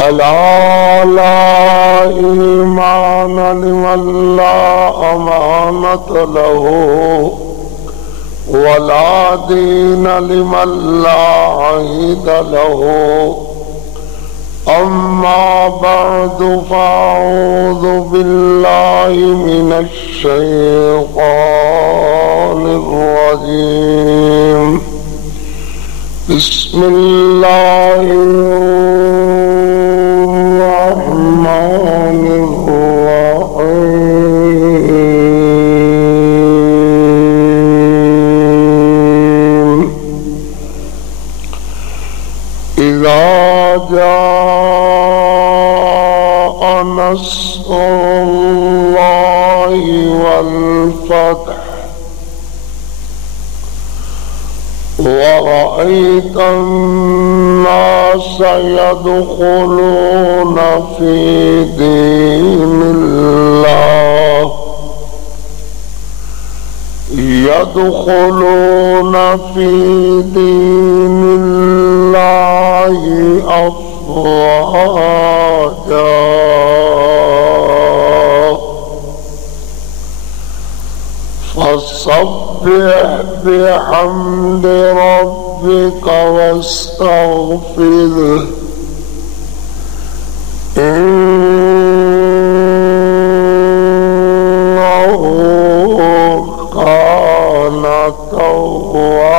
ألا لا إيمان لمن لا أمانة له ولا دين لمن لا عهد له أما بعد فأعوذ بالله من الشيطان الرجيم بسم الله الرحمن الرحيم إذا جاء نصر الله والفتح ورأيت الناس يدخلون في دين الله أفواجا فسبح بحمد ربك واستغفره إنه كان توابا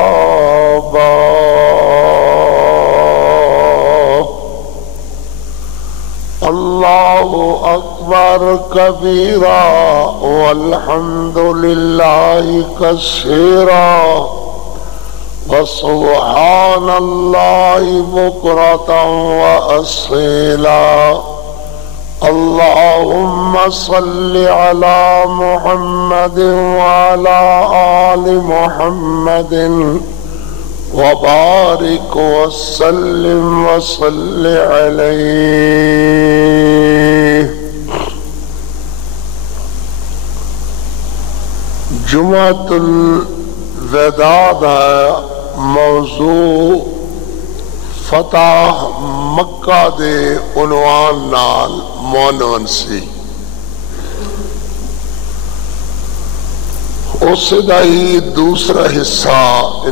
الله أكبر كبيرا والحمد لله كثيرا وسبحان الله بكرة وأصيلا اللهم صل على محمد وعلى آل محمد وبارك وسلم وصل عليه جمعۃ الوداع موضوع فتح مکہ دے عنوان نال معنون سی اس دا ہی دوسرا حصہ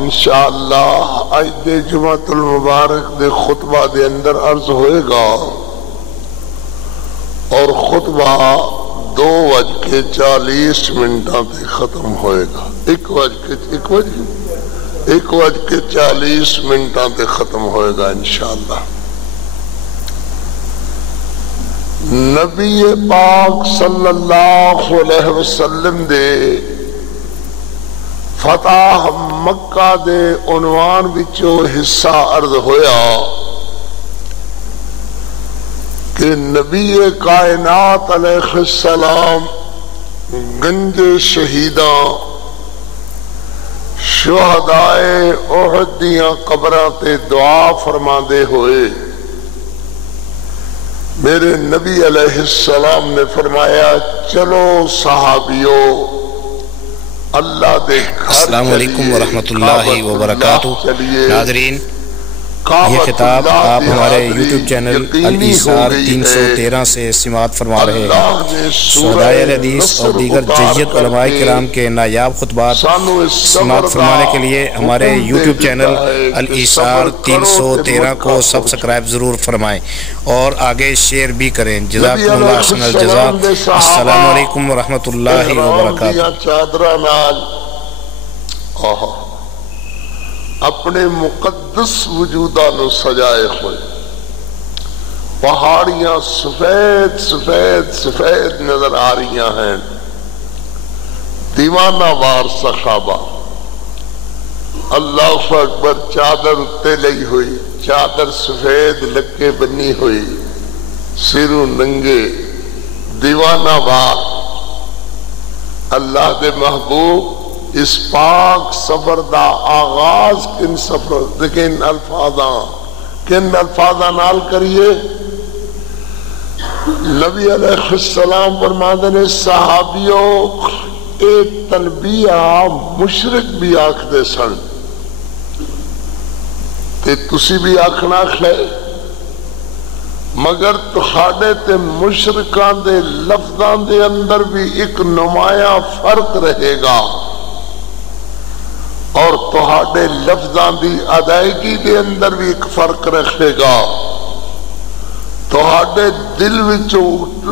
انشاءاللہ آج دے جمعۃ المبارک دے خطبہ دے اندر عرض ہوئے گا اور خطبہ 2:40 تے ختم ہوئے گا 1:40 تے ختم ہوئے گا انشاءاللہ نبی پاک صلی اللہ علیہ وسلم دے فتح مکہ دے عنوان وچوں حصہ عرض ہویا کہ نبی کائنات علیہ السلام گنج شہیداں شہدائے احد دیاں قبراں تے دعا فرماندے ہوئے میرے نبی علیہ السلام نے فرمایا چلو صحابیو اللہ دے گھر السلام علیکم ورحمۃ اللہ وبرکاتہ ناظرین یہ خطاب آپ ہمارے یوٹیوب چینل الایثار 313 سے سماعت فرما رہے ہیں شہدائے حدیث اور دیگر جیت علماء کرام کے نایاب خطبات سماعت فرمانے کے لیے ہمارے یوٹیوب چینل الایثار 313 کو سبسکرائب ضرور فرمائیں اور آگے شیئر بھی کریں جزاکم اللہ احسن الجزاء السلام علیکم ورحمۃ اللہ وبرکاتہ اپنے مقدس وجودہ نو سجائے ہوئے پہاڑیاں سفید سفید سفید نظر آ رہی ہیں دیوانہ وار صحابہ اللہ اکبر چادر اتے لئی ہوئی چادر سفید لکے بنی ہوئی سرو ننگے دیوانہ وار اللہ دے محبوب اس پاک سفر دا آغاز کن سفر کن الفاظاں نال کریے نبی علیہ السلام فرماتے ہیں صحابیوں ایک تلبیہ مشرک بھی آکھ دے سن تے تسی بھی آکھنا کھلے مگر تہاڈے تے مشرکاں دے لفظاں دے اندر بھی ایک نمایاں فرق رہے گا، اور تہاڈے لفظاں دی ادائیگی دے اندر بھی ایک فرق رہے گا۔ تہاڈے دل وچوں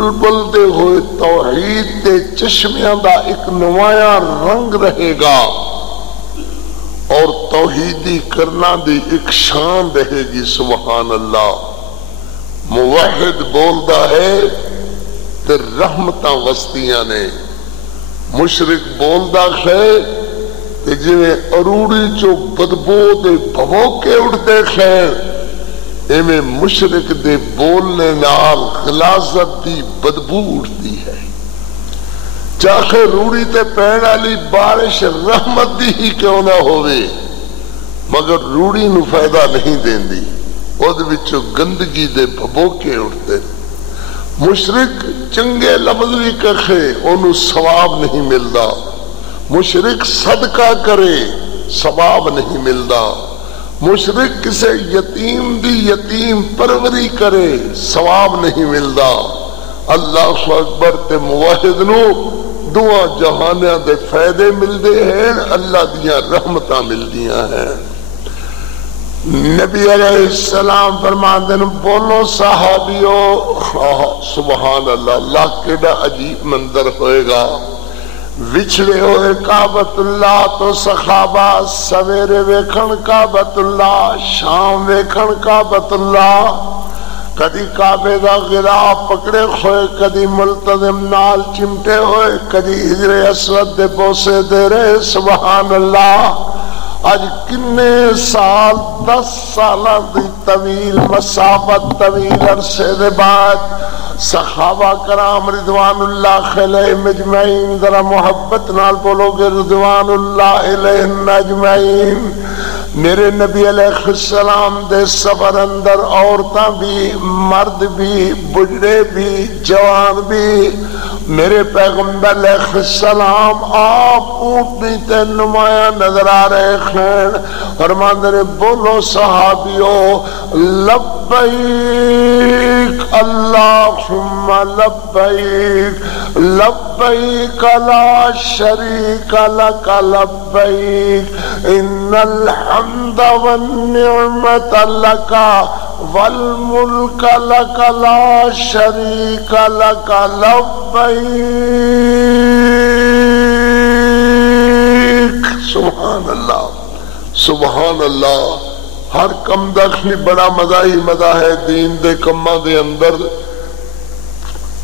اُبلدے ہوئے توحید دے چشمیاں دا ایک نمایاں رنگ رہے گا، اور توحیدی کرنا دی ایک شان رہے گی۔ سبحان اللہ۔ موحد بولدا ہے تے رحمتاں وستیاں نے، مشرک بولدا ہے تے جویں اروڑی چو بدبو دے بھوکے اڑتے خیر، ایویں مشرک دے بولنے نال غلاظت دی بدبو اٹھتی ہے۔ چاہے روڑی تے پین والی بارش رحمت دی ہی کیوں نہ ہوئے، مگر روڑی نو فائدہ نہیں دیندی، اود وچوں گندگی دے بھبوکے اٹھتے۔ مشرک چنگے لفظ بھی کہے انہوں ثواب نہیں ملدا، مشرک صدقہ کرے ثواب نہیں ملدا، مشرک کسے یتیم دی یتیم پروری کرے ثواب نہیں ملدا۔ اللہ اکبر تے موحد نو دعا جہانیاں دے فائدے ملدے ہیں، اللہ دیاں رحمتاں ملدیاں ہیں۔ نبی علیہ السلام فرماندے ہیں بولو صحابیو، سبحان اللہ، اللہ کیڑا عجیب منظر ہوئے گا۔ وچھڑے ہوئے کعبۃ اللہ تو صحابہ سویرے ویکھن کعبۃ اللہ، شام ویکھن کعبۃ اللہ، کدی کعبے دا غلاف پکڑے ہوئے، کدی ملتزم نال چمٹے ہوئے، کدی حجر اسود دے بوسے دے رہے۔ سبحان اللہ۔ آج کنے سال 10 سالہ دی طویل مسافت طویل عرصے دے بعد صحابہ کرام رضوان اللہ علیہم اجمعین، ذرا محبت نال بولو گے رضوان اللہ علیہم اجمعین۔ میرے نبی علیہ السلام دے سفر اندر عورتاں بھی، مرد بھی، بڑھے بھی، جوان بھی، میرے پیغمبر علیہ السلام آپ اونٹنی تے نمایاں نظر آ رہے ہیں۔ فرماندے نے بولو صحابیو لبیک اللہم لبیک، لبیک لا شریک لک لبیک، ان الحمد والنعمت لک والملک لک لا شریک لک لبیک۔ سبحان اللہ، سبحان اللہ۔ ہر کم دخلی بڑا مزہ ہی مزہ ہے دین دے کماں دے اندر،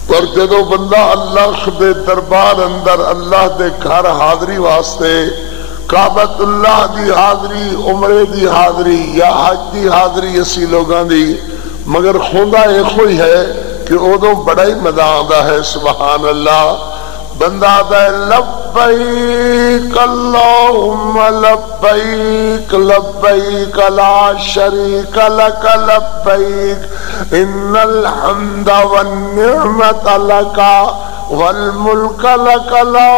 پر جدو بندہ اللہ دے دربار اندر اللہ دے گھر حاضری واسطے، کعبۃ اللہ دی حاضری، عمرے دی حاضری یا حج دی حاضری اسی لوگاں دی، مگر خوندا ایک ہوئی ہے کہ ادو بڑا ہی مزہ آتا ہے۔ سبحان اللہ۔ بندہ آتا ہے لبیک اللہم لبیک، لبیک لا شریک لک لبیک، ان الحمد والنعمت لک والملک لک لا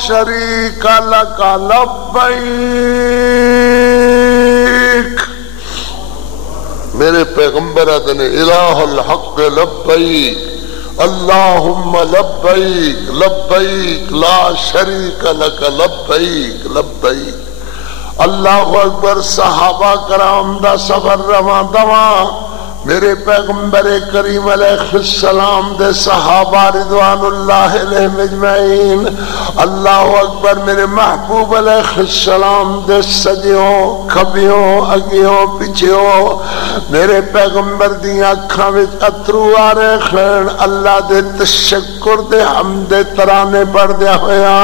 شریک لک لبیک۔ میرے پیغمبر ادن الہ الحق لبیک اللہم لبیک، لبیک لا شریک لک لبیک، لبیک۔ اللہ اکبر۔ صحابہ کرام دا سفر رواں دواں، میرے پیغمبر کریم علیہ السلام دے صحابہ رضوان اللہ علیہم اجمعین، اللہ اکبر۔ میرے محبوب علیہ السلام دے سجیوں کھبیوں اگیوں پچھیوں میرے پیغمبر دیاں اکھاں وچ اترو آ رہے ہیں، اللہ دے تشکر دے حمد ترانے پڑھ دیا ہویا۔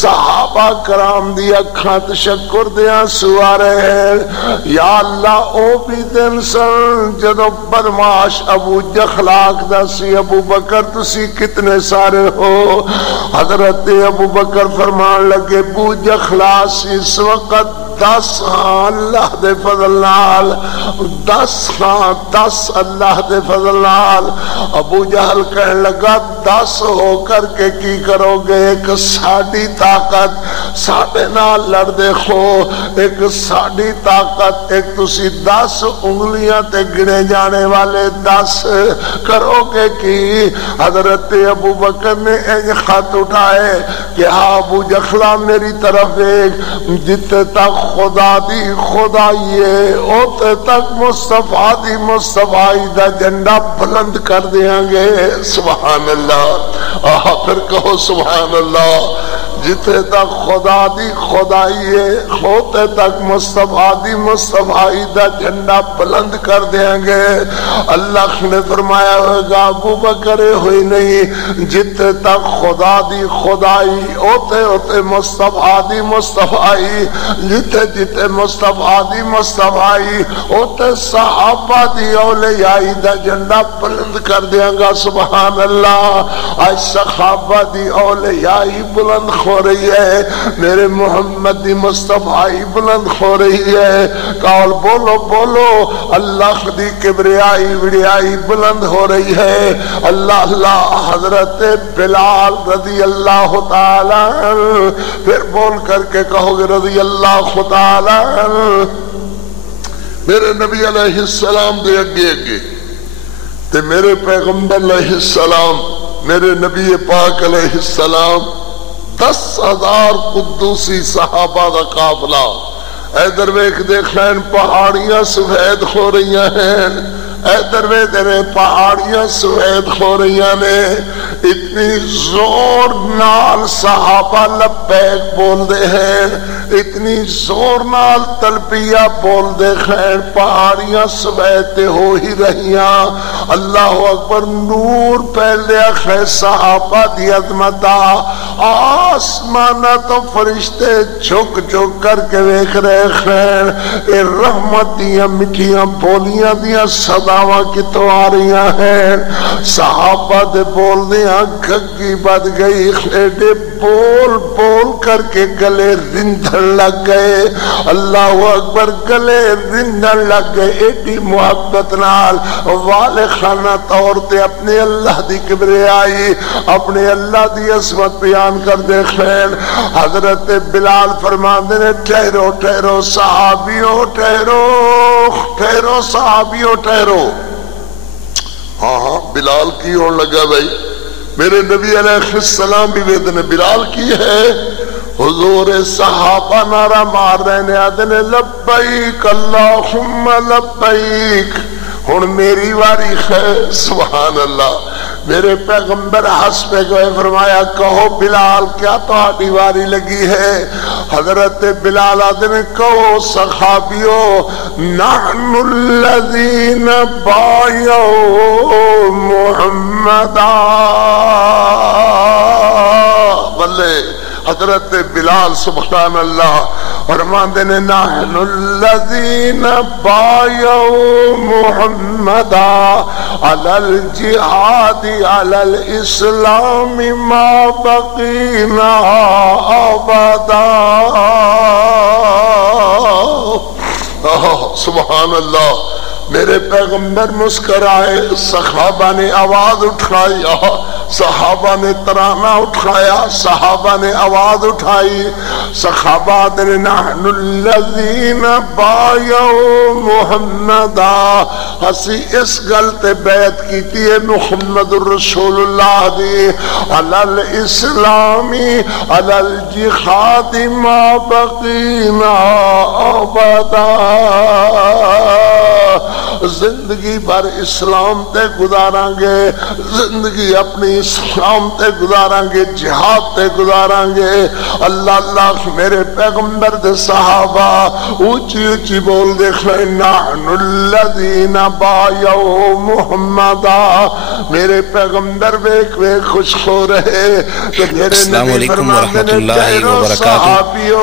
صحابہ کرام دی اکھاں تشکر دیاں سو آ رہے ہیں۔ یا اللہ او بھی دن سن جدو بدماش ابو جہل آکھدا سی ابو بکر تسی کتنے سارے ہو، حضرت ابو بکر فرمان لگے ابو جہل سی اس وقت 10 اللہ دے فضل نال 10 اللہ دے فضل نال۔ ابو جہل کہنے لگا 10 ہو کر کے کی کرو گے، ایک ساڑی طاقت ساڑے نال لڑ دیکھو، ایک ساڑی طاقت، ایک تسی 10 انگلیاں تے گنے جانے والے 10 کرو گے کی؟ حضرت ابو بکر نے ایک خط اٹھائے کہ ہاں ابو جہلا میری طرف ایک، جتے تک خدا دی خدائیے اوتے تک مصطفیٰ دی مصطفیٰ دا جھنڈا بلند کر دیاں گے۔ سبحان اللہ، پھر کہو سبحان اللہ۔ جتے تک خدا دی خدائیے ہوتے تک مصطفیٰ دی مصطفیٰ دا جھنڈا بلند کر دیں گے۔ اللہ نے فرمایا ہوگا ابو بکر ہوئی نہیں، جتے تک خدا دی خدائی ہوتے ہوتے مصطفیٰ دی مصطفیٰ، جتے جتے مصطفیٰ دی مصطفیٰ ہوتے صحابہ دی اولیائی دا جھنڈا بلند کر دیں گا۔ سبحان اللہ، آج صحابہ دی اولیائی بلند ہو رہی ہے، میرے محمد دی مصطفیٰ بلند ہو رہی ہے۔ قول بولو بولو، اللہ دی کبریائی وڑیائی بلند ہو رہی ہے۔ اللہ اللہ، حضرت بلال رضی اللہ تعالی، پھر بول کر کے کہو گے رضی اللہ تعالی۔ میرے نبی علیہ السلام دے اگے اگے تے میرے پیغمبر علیہ السلام، میرے نبی پاک علیہ السلام، 10,000 قدوسی صحابہ دا قافلہ۔ ادھر ویکھ دیکھیں پہاڑیاں سفید ہو رہی ہیں، ادھر ویکھ پہاڑیاں سفید ہو رہی ہیں، اتنی زور نال صحابہ لبیک بول دے ہیں، اتنی زور نال تلبیہ بول دے ہیں، پہاڑیاں سفید ہو ہی رہیاں۔ اللہ اکبر، نور پہلے اخے صحابہ دی عظمت، آسمانہ تو فرشتے جھک جھک کر کے ویکھ رہے ہیں، اے رحمت دیاں مٹھیاں بولیاں دیاں صداواں کتوں آ رہیاں ہیں۔ صحابہ دے بول دیاں گھگی بد گئی، ایڈے بول بول کر کے گلے رندھن لگ گئے۔ اللہ اکبر، گلے رندھن لگ گئے، ایڈی محبت نال والے خانہ طور تے اپنے اللہ دی کبریائی، اپنے اللہ دی عظمت بیان کر دے خیر۔ حضرت بلال فرماندے نے ٹھہرو ٹھہرو صحابیوں، ٹھہرو ٹھہرو صحابیوں ٹھہرو۔ ہاں ہاں، بلال کی ہونے لگا بھائی، میرے نبی علیہ السلام بھی ویدن بلال کی ہے۔ حضور صحابہ نعرہ مار رہے نے، آدھنے لبیک اللہم لبیک، ہن میری واری ہے۔ سبحان اللہ، میرے پیغمبر ہنس پہ گئے، فرمایا کہو بلال کیا تہاڈی واری لگی ہے؟ حضرت بلال آدھنے کہو صحابیو، نحن الذین بایعوا محمدا۔ بلے حضرت بلال سبحان اللہ فرماندے نے نحن الذین بایعوا محمدا علی الجہاد علی الاسلام ما بقینا ابدا۔ سبحان اللہ، میرے پیغمبر مسکرائے، صحابہ نے آواز اٹھائی، صحابہ نے ترانہ اٹھایا، صحابہ نے آواز اٹھائی، صحابہ نے نحن الذین بایعوا محمدا، ہسی اس گلتے بیعت کیتی ہے محمد الرسول اللہ دی، علی الاسلامی علی الجہاد ما بقینا ابدا۔ زندگی بھر اسلام تے گزاراں گے، زندگی اپنی اسلام تے گزاراں گے، جہاد تے گزاراں گے۔ اللہ اللہ، میرے پیغمبر دے صحابہ اونچی اونچی بول دیکھ لیں نحن الذین بایعوا محمدا۔ میرے پیغمبر ویک ویک خوش ہو رہے۔ السلام علیکم ورحمۃ اللہ وبرکاتہ۔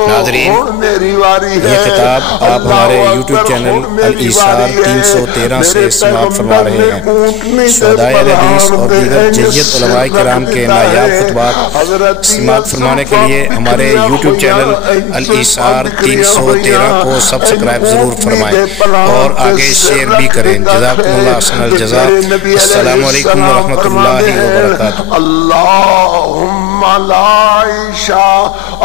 ناظرین، میری واری ہے۔ یہ خطاب آپ ہمارے یوٹیوب چینل الایثار 313 13 سے سماعت فرما رہے ہیں۔ شہدائے اہل حدیث اور دیگر جیت علماء کرام کے نایاب خطبات سماعت فرمانے کے لیے ہمارے یوٹیوب چینل الایثار 313 کو سبسکرائب ضرور فرمائیں اور آگے شیئر بھی کریں۔ جزاکم اللہ احسن الجزاء۔ السلام علیکم ورحمۃ اللہ وبرکاتہ۔ اللہم لا عیشا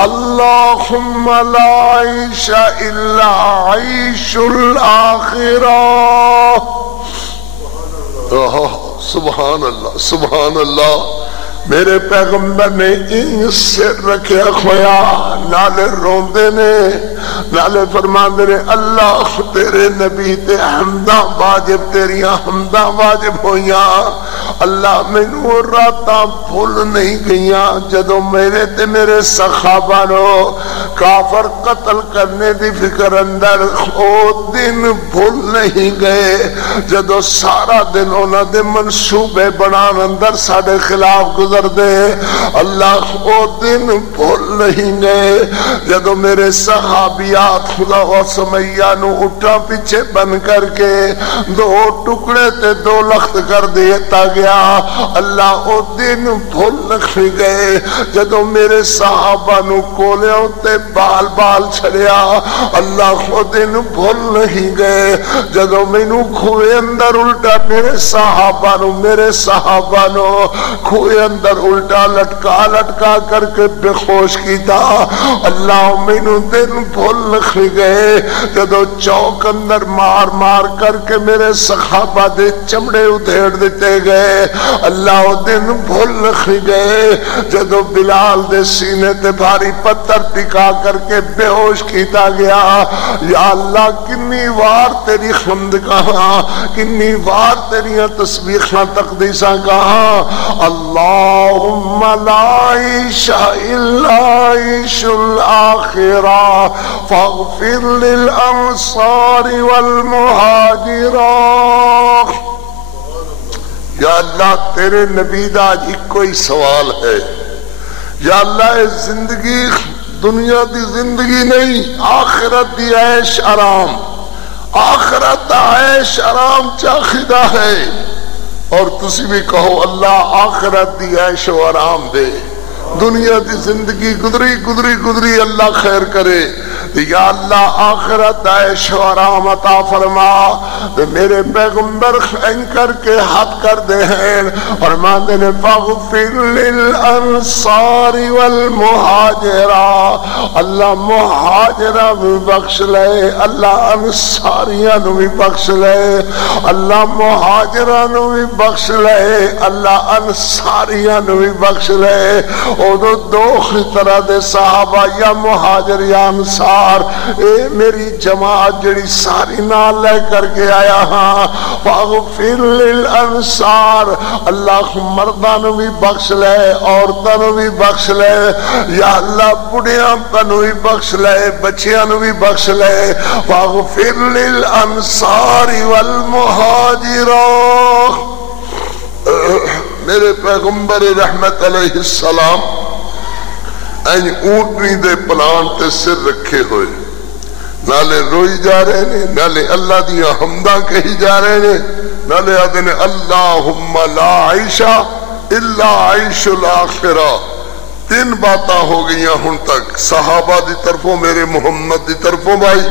اللہم لا عیشا الا عیش الآخرہ۔ سبحان اللہ سبحان اللہ۔ میرے پیغمبر نے ان سر رکھیا کھویا، نالے روندے نے، نالے فرماندے نے اللہ تیرے نبی تے حمداں واجب، تیریاں حمداں واجب ہویاں۔ اللہ مینوں راتاں بھول نہیں گئیاں جدوں میرے تے میرے صحابہ نو کافر قتل کرنے دی فکر اندر او دن بھول نہیں گئے جدوں سارا دن انہاں دے منصوبے بنان اندر ساڈے خلاف گزر دے۔ اللہ او دن بھول نہیں گئے جدو میرے صحابیات خدا و سمیہ نو اٹھا پیچھے بن کر کے 2 ٹکڑے تے 2 لخت کر دیتا گیا۔ اللہ او دن بھول نہیں گئے جدو میرے صحابہ نو کولیوں تے بال بال چھڑیا۔ اللہ او دن بھول نہیں گئے جدو مینوں کھوئے اندر الٹا میرے صحابہ نو کھوئے اندر الٹا لٹکا کر کے بے ہوش کیتا۔ اللہ مینوں دن بھول نہیں گئے جدو چوک اندر مار مار کر کے میرے صحابہ دے چمڑے ادھیڑ دیتے گئے۔ اللہ دن بھول نہیں گئے جدو بلال دے سینے تے بھاری پتھر ٹکا کر کے بے ہوش کیتا گیا۔ یا اللہ کنی وار تیری حمد کہاں، کنی وار تیریاں تسبیحاں تقدیساں کہاں۔ اللہم لا عیش الا عیش الآخرہ فاغفر للانصار والمہاجرہ۔ یا اللہ تیرے نبی دا آج ایک کوئی سوال ہے، یا اللہ زندگی دنیا دی زندگی نہیں، آخرت دی عیش آرام، آخرت دا عیش آرام چاہیدہ ہے، اور تسی بھی کہو اللہ آخرت دی عیش و آرام دے، دنیا دی زندگی گزری اللہ خیر کرے۔ یا اللہ آخرت عیش و آرام عطا فرما۔ میرے پیغمبر ان کر کے حد کر دے ہیں فرماندے نے فاغفر للانصار والمہاجرہ، اللہ مہاجرہ بھی بخش لے، اللہ انصاریاں نو بھی بخش لے، اللہ مہاجرہ نو بھی بخش لے، اللہ انصاریاں نو بھی بخش لے۔ اور دو طرح دے صحابہ یا مہاجر یا انصار، اے میری جماعت جڑی ساری نال لے کر کے آیا ہاں، فاغفر للانصار، اللہ مرداں نو بھی بخش لے، عورتاں نو بھی بخش لے، یا اللہ بڑیاں نو بھی بخش لے، بچیاں نو بھی بخش لے۔ فاغفر للانصار والمہاجرہ۔ میرے پیغمبر رحمت علیہ السلام این اونٹنی دے پلان تے سر رکھے ہوئے، نالے روئی جا رہے نے، نالے اللہ دیا حمداں کہی جا رہے نے، نالے آدھنے اللہم لا عیشا الا عیش الآخرہ۔ 3 باتاں ہو گئیاں ہن تک صحابہ دی طرفوں، میرے محمد دی طرفوں بھائی۔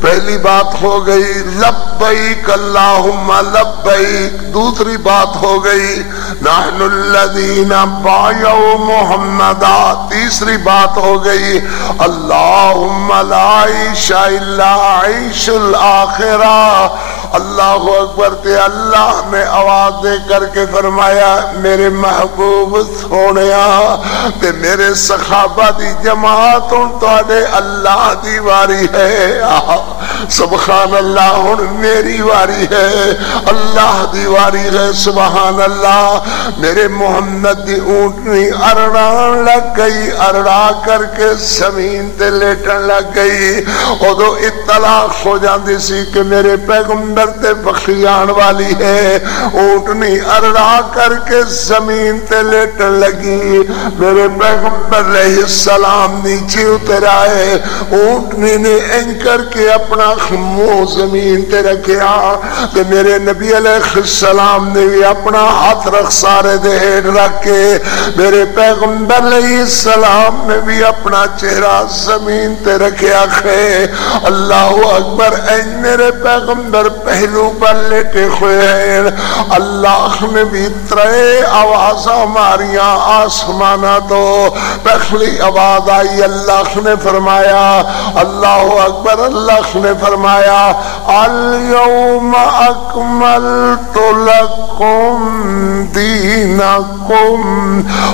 پہلی بات ہو گئی لبیک اللہم لبیک، دوسری بات ہو گئی نحن الذین بایعوا محمدا، تیسری بات ہو گئی اللہم لا عیش الا عیش الآخرہ۔ اللہ اکبر۔ تے اللہ نے آواز دے کر کے فرمایا میرے محبوب سونیا تے میرے صحابہ دی جماعت ہن تواڈے اللہ دی واری ہے۔ سبحان اللہ، ہن میری واری ہے، اللہ دی واری ہے۔ سبحان اللہ۔ میرے محمد دی اونٹنی ارڑان لگ گئی، ارڑا کر کے زمین تے لیٹن لگ گئی۔ ادو اطلاع ہو جاندی سی کہ میرے پیغمبر تے بخیان والی ہے۔ اونٹنی ارڑا کر کے زمین تے لیٹن لگی۔ میرے پیغمبر علیہ السلام نیچے اتر آئے، اونٹنی نے ان کر کے اپنا اپنا منہ زمین تے رکھیا تے میرے نبی علیہ السلام نے بھی اپنا ہاتھ رکھ سارے دے ہیٹھ رکھ کے میرے پیغمبر علیہ السلام نے بھی اپنا چہرہ زمین تے رکھیا کھے اللہ اکبر اے میرے پیغمبر پہلو پر لیٹے ہوئے ہیں اللہ نے بھی ترے آوازاں ماریاں آسمانہ تو پہلی آواز آئی اللہ نے فرمایا اللہ اکبر اللہ نے فرمایا اليوم اکملت لکم دینکم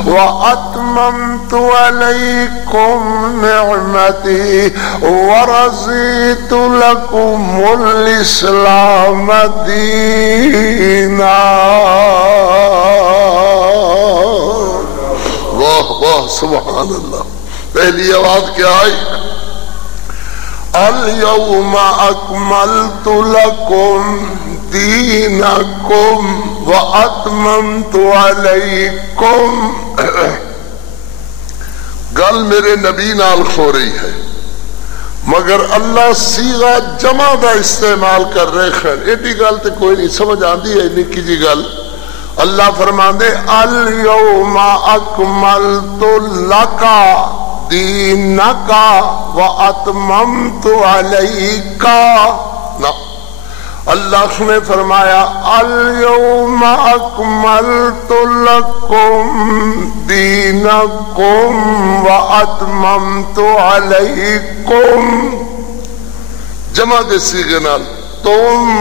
واتممت علیکم نعمتی ورضیت لکم الاسلام دینا واہ واہ سبحان اللہ پہلی آواز کیا آئی اليوم اکملت لکم دینکم واتممت علیکم گل میرے نبی نال ہو رہی ہے مگر اللہ صیغہ جمع دا استعمال کر رہے خیر ایڈی گل تے کوئی نہیں سمجھ آندی ہے نکی جی گل اللہ فرماندے اليوم اکملت لکا دینکا واتممت علیکا نا اللہ نے فرمایا اليوم اکملت لکم دینکم واتممت علیکم جمع دے صیغے نال تم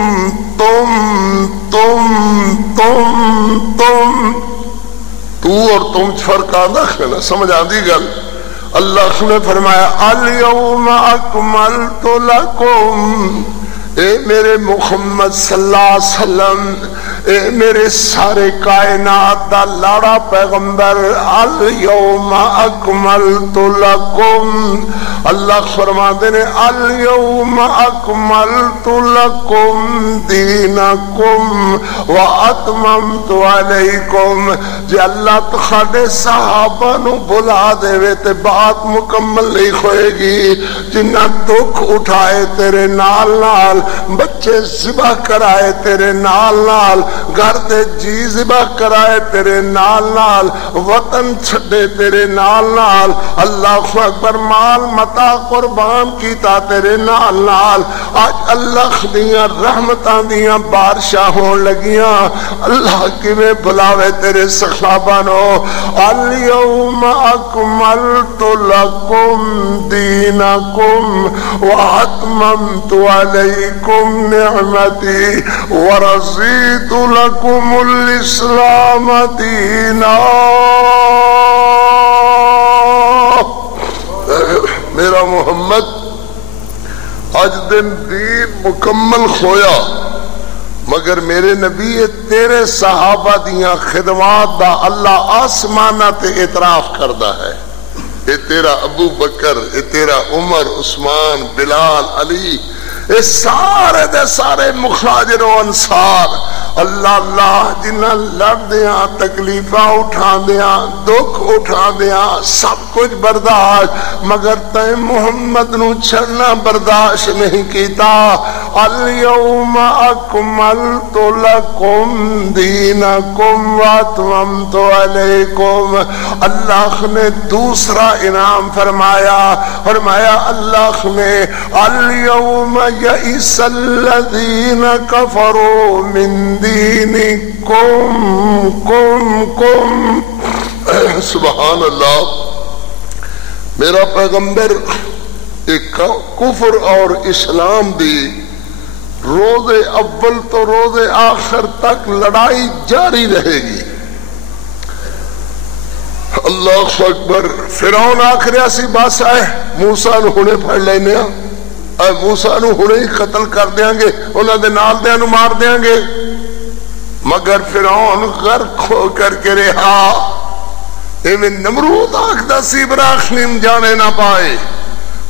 تو اور تم فرق آدھا ہے نا سمجھ آدھی گل اللہ نے فرمایا اليوم اکملت لکم اے میرے محمد صلی اللہ علیہ وسلم اے میرے سارے کائنات دا لاڑا پیغمبر اليوم اکملت لکم اللہ فرماتے ہیں اليوم اکملت لکم دینکم واتممت علیکم جے اللہ تخاڑے صحابہ نو بلا دے وے تے بات مکمل نہیں ہوئے گی جنہ دکھ اٹھائے تیرے نال نال بچے ذبح کرائے تیرے نال نال گھر دے جی ذبح کرائے تیرے نال نال وطن چھڑے تیرے نال نال اللہ اکبر مال متا قربان کیتا تیرے نال نال آج اللہ دیاں رحمتاں دیاں بارشاں ہون لگیاں اللہ کی میں بلاوے تیرے صحابہ نو اليوم اکملت لکم دینکم واتممت علیکم نعمتی ورضیت لکم الاسلام دینا میرا محمد آج دن دین مکمل کھویا مگر میرے نبی تیرے صحابہ دیاں خدمات دا اللہ آسمانہ تے اعتراف کردہ ہے اے تیرا ابو بکر اے تیرا عمر عثمان بلال علی اے سارے دے سارے مخاجر و انصار اللہ اللہ جنہ لڑ دیاں تکلیفہ اٹھا دیاں دکھ اٹھا دیاں سب کچھ برداشت مگر تے محمد نو چھڑنا برداشت نہیں کیتا اليوم اکملت لکم دینکم واتممت علیکم اللہ نے دوسرا انعام فرمایا اللہ نے اليوم یئس الذین کفروا من دینکم سبحان اللہ میرا پیغمبر ایک کفر اور اسلام دی روز اول تو روز آخر تک لڑائی جاری رہے گی اللہ اکبر فرعون آخر ایسی بات ہے موسیٰ نو ہونے پھڑ لینے اے موسیٰ نو ہونے ہی قتل کر دیاں گے انہاں دے نال دیاں نو مار دیاں گے مگر فرعون غرق ہو کر کے رہا ایویں نمرود آکھدا سی ابراہیم جانے نہ پائے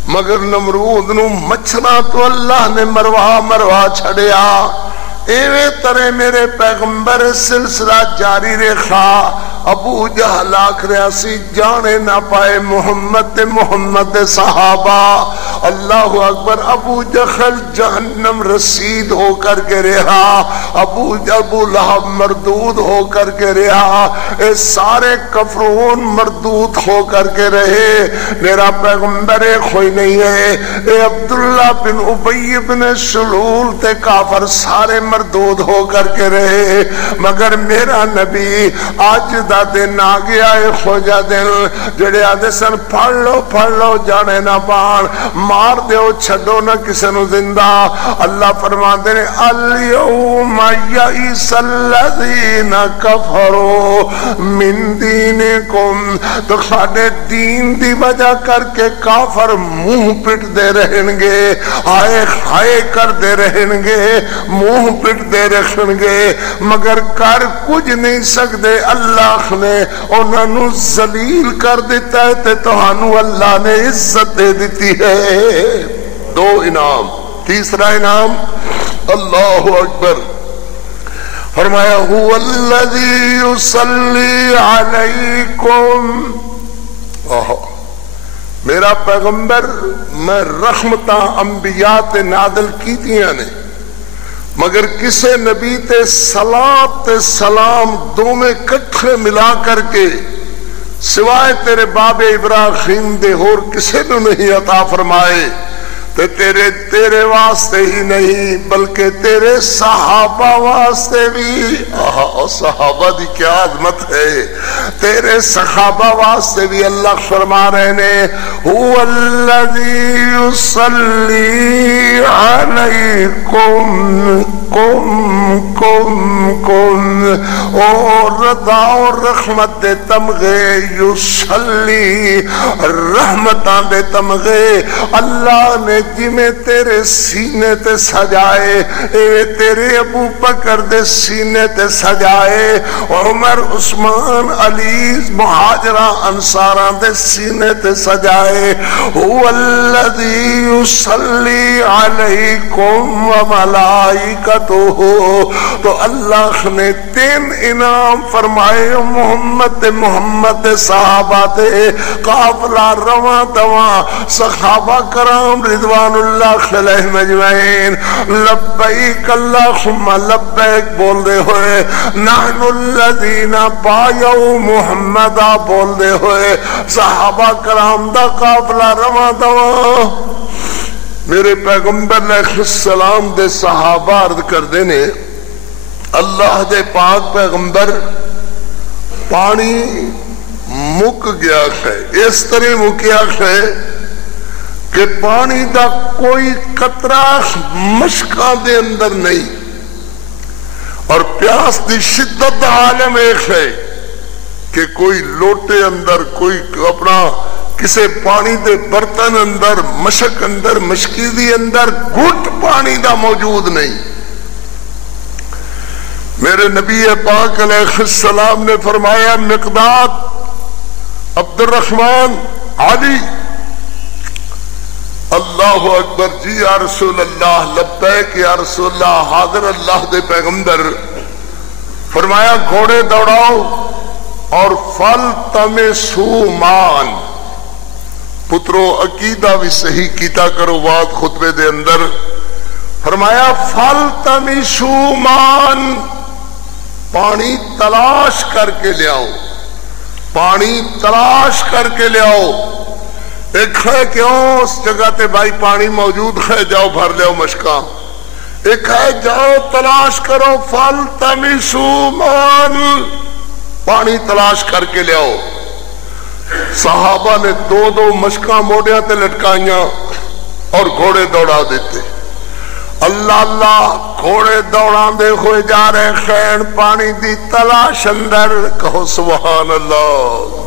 مگر نمرود نو مچھنا تو اللہ نے مروا چھڑیا ایویں طرح میرے پیغمبر سلسلہ جاری رکھا ابو جہل آکھ رہا سی جانے نہ پائے محمد صحابہ اللہ اکبر، ابو جہل جہنم رسید ہو کر کے رہا، ابو لہب مردود ہو کر کے رہا، اے سارے کفرون مردود ہو کر کے رہے، میرا پیغمبر کوئی نہیں ہے، اے عبداللہ بن ابی بن سلول تے کافر سارے مردود ہو کر کے رہے، مگر میرا نبی آج دا دن آ گیا ہے، خوجا دن جڑے آدھے سن پڑھ لو جانے نہ پان، مار دیو چھڑو نہ کسے نو زندہ۔ اللہ فرما دے الیوم یئس الذین کفروا من دینکم، تو خاڑے دین دی وجہ کر کے کافر منہ پٹ دے رہن گے، آئے خائے کر دے رہن گے، منہ پٹ دے رہن گے، مگر کر کچھ نہیں سکتے، اللہ نے انہوں نے ذلیل کر دیتا ہے تے توہانو اللہ نے عزت دے دیتی ہے۔ دو انعام، تیسرا انعام اللہ اکبر، فرمایا هو الذی یصلی علیکم، میرا پیغمبر میں رحمتاں انبیاء تے نادل کیتیاں نے، مگر کسے نبی تے صلاۃ تے سلام دو میں کٹھے ملا کر کے سوائے تیرے باب ابراہیم دے اور کسے نے نہیں عطا فرمائے، تے تیرے واسطے ہی نہیں بلکہ تیرے صحابہ واسطے بھی، صحابہ دی کیا عظمت ہے، تیرے صحابہ واسطے بھی اللہ فرما رہے نے هو الذی یصلی علیکم اور رضا اور رحمت دے تمغے، یصلی رحمتاں دے تمغے اللہ نے جی میں تیرے سینے تے سجائے، اے تیرے ابو بکر دے سینے تے سجائے، عمر عثمان علی مہاجرہ انصاراں دے سینے تے سجائے، هو الذی یصلی علیکم وملائکتہ، تو اللہ نے تین انعام فرمائے محمد صحابہ تے، قافلہ رواں دواں صحابہ کرام رضوان اللہ علیہم اجمعین لبیک اللہم لبیک بول دے ہوئے، نحن الذین بایعوا محمدا بول دے ہوئے، صحابہ کرام دا قافلہ رواں دواں، میرے پیغمبر علیہ السلام دے صحابہ عرض کر دینے اللہ دے پاک پیغمبر پانی مک گیا ہے، اس طرح مکیا ہے کہ پانی دا کوئی قطرہ مشکاں دے اندر نہیں، اور پیاس دی شدت عالم ایک ہے کہ کوئی لوٹے اندر، کوئی اپنا کسے پانی دے برتن اندر، مشک اندر، مشکیدی اندر گھٹ پانی دا موجود نہیں۔ میرے نبی پاک علیہ السلام نے فرمایا مقداد، عبد الرحمن، علی، اللہ اکبر، جی یا رسول اللہ، لبیک یا رسول اللہ، حاضر اللہ دے پیغمبر، فرمایا گھوڑے دوڑاؤ اور فل تمسو مان، پترو عقیدہ بھی صحیح کیتا کرو بات خطبے دے اندر، فرمایا فل تمسو مان، پانی تلاش کر کے لے آؤ، پانی تلاش کر کے لے آؤ، ایک ہے کیوں اس جگہ تے بھائی پانی موجود ہے، جاؤ بھر لے آؤ مشکاں، ایک ہے جاؤ تلاش کرو، فل تمسو مان، پانی تلاش کر کے لے آؤ۔ صحابہ نے دو دو مشکاں موڑیاں تے لٹکائیاں اور گھوڑے دوڑا دیتے، اللہ اللہ گھوڑے دوڑاں دے ہوئے جا رہے خین پانی دی تلاش اندر، کہو سبحان اللہ،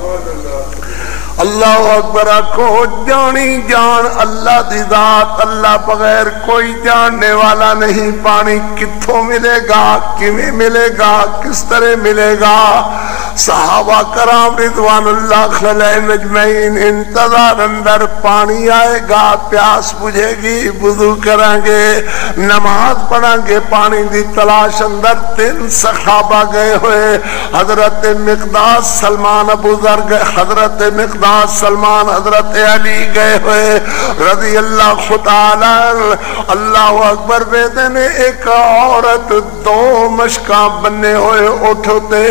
اللہ اکبر، کو جانی جان اللہ دی ذات، اللہ بغیر کوئی جاننے والا نہیں، پانی کتھوں ملے گا، کیویں ملے گا، کس طرح ملے گا، صحابہ کرام رضوان اللہ علیہم اجمعین انتظار اندر پانی آئے گا پیاس بجھے گی وضو کریں گے نماز پڑھیں گے پانی دی تلاش اندر 3 صحابہ گئے ہوئے حضرت مقداد سلمان ابو ذر گئے حضرت مقداد سلمان حضرت علی گئے ہوئے رضی اللہ تعالی اللہ اکبر بیدے نے ایک عورت 2 مشکاں بننے ہوئے اٹھتے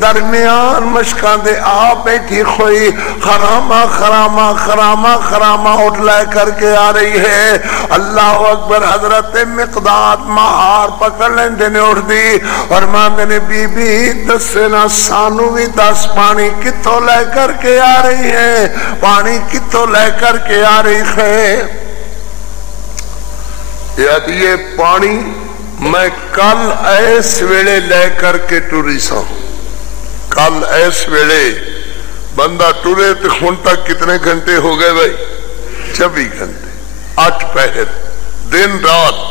درمیان مشکاں دے آ بیٹھی ہوئی خرامہ خرامہ خرامہ خرامہ اٹھ لے کر کے آ رہی ہے اللہ اکبر حضرت مقداد مہار پکڑ لیندے نے اٹھ دی اور ماندے نے بی بی دسے نا سانو بھی 10 پانی کتوں لے کر کے آ رہی ہے پانی کتوں لے کر کے آ رہی ہے یاد یہ پانی میں کل ایس ویلے لے کر کے ٹوری سا کل ایس ویلے بندہ ٹورے تو خون تک کتنے گھنٹے ہو گئے بھائی 24 گھنٹے 8 پہر دن رات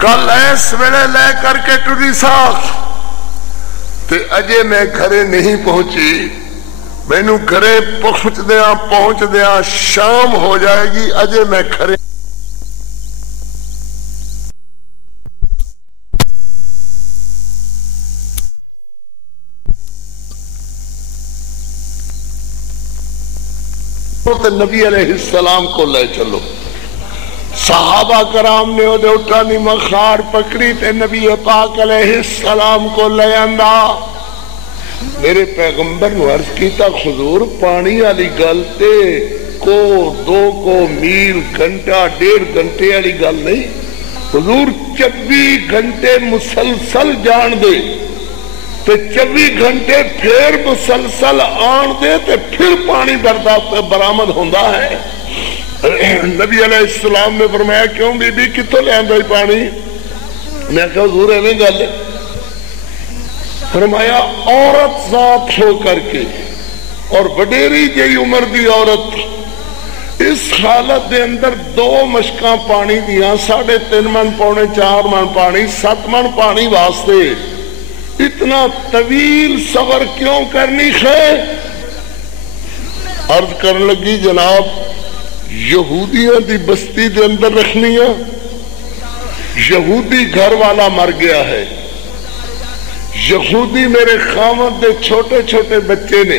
کل ایس ویلے لے کر کے ٹوری سا تے اجے میں گھرے نہیں پہنچی میں نو گھرے پہنچ دیا شام ہو جائے گی اجے میں گھرے نبی علیہ السلام کو لے چلو صحابہ کرام نے وہ اٹھانی مخار پکڑی تے نبی پاک علیہ السلام کو لے آندا میرے پیغمبر نے عرض کیتا حضور پانی والی گل تے کو 2 کو میل گھنٹہ 1.5 گھنٹے والی گل نہیں حضور 24 گھنٹے مسلسل جان دے تے 24 گھنٹے پھر مسلسل آن دے تے پھر پانی برآمد ہوندہ ہے نبی علیہ السلام نے فرمایا کیوں بی بی کتوں لے آندہ پانی میں کہا حضور ایویں گل ہے فرمایا عورت ذات ہو کر کے اور وڈیری جئی عمر دی عورت اس حالت دے اندر 2 مشکاں پانی دیاں 3.5 من پونے 4 من پانی 7 من پانی واسطے اتنا طویل سفر کیوں کرنی ہے عرض کرنے لگی جناب یہودیاں دی بستی دے اندر رکھنی ہے یہودی گھر والا مر گیا ہے یہودی میرے خامد دے چھوٹے چھوٹے بچے نے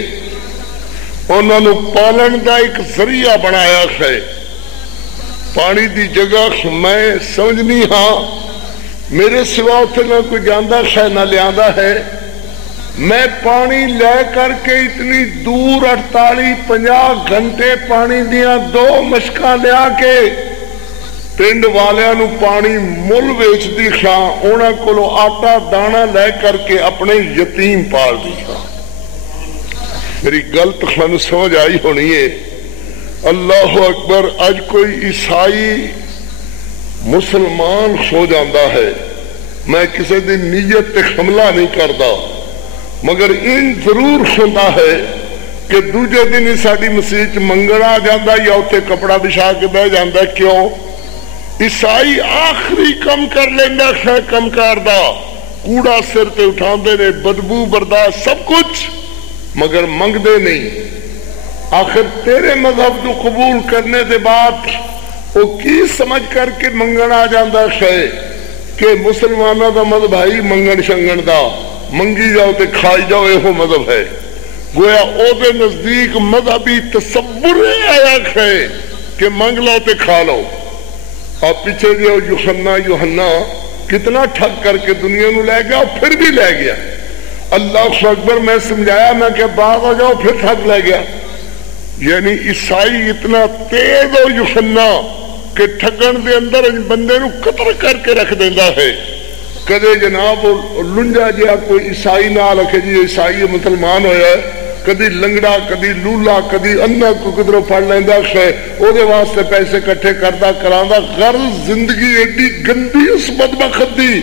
انہوں نے پالن دا ایک ذریعہ بنایا ہے پانی دی جگہ میں سمجھنی ہاں میرے سوا اتنے نہ کوئی جاندہ ہے نہ لیاندہ ہے میں پانی لے کر کے اتنی دور 48-50 گھنٹے پانی دیا 2 مشکاں لیا کے پنڈ والیاں نو پانی مل ویچ دی خواہ اونا کلو آٹا دانا لے کر کے اپنے یتیم پال دی خواہ میری غلط خانو سمجھ آئی ہونی ہے اللہ اکبر آج کوئی عیسائی مسلمان ہو جاندہ ہے میں کسی دن نیت تے حملہ نہیں کرتا مگر ان ضرور ہوتا ہے کہ دوجے دن ہی ساڑی مسیح منگنا جاندہ یا اتے کپڑا بچھا کے بہ جاندہ کیوں عیسائی آخری کم کر لیندہ ہے کم کردہ کوڑا سر تے اٹھاندے نے بدبو برداشت سب کچھ مگر منگ دے نہیں آخر تیرے مذہب کو قبول کرنے دے بعد وہ کی سمجھ کر کے منگن آ جاندہ ہے کہ مسلمانہ دا مذہب بھائی منگن شنگن دا منگی جاؤ تے کھائی جاؤ یہ مذہب ہے گویا او دے نزدیک مذہبی تصور آیا ہے کہ منگ لو تے کھا لو آپ پیچھے جو یوحنا کتنا ٹھگ کر کے دنیا نو لے گیا اور پھر بھی لے گیا اللہ اکبر میں سمجھایا میں کہ باغ ہو جاؤ پھر ٹھگ لے گیا یعنی عیسائی اتنا تیز ہو یوحنا کہ ٹھگن دے اندر بندے نو قطر کر کے رکھ دیندہ ہے کدے جناب لنجا جیا کوئی عیسائی نہ رکھے جی عیسائی مسلمان ہویا ہے کدی لنگڑا کدی لولا کدی انہ کو قدروں پڑھ لیندہ ہے او دے واسطے پیسے کٹھے کردہ کراندہ غرض زندگی ایڈی گندی اس بدبخت دی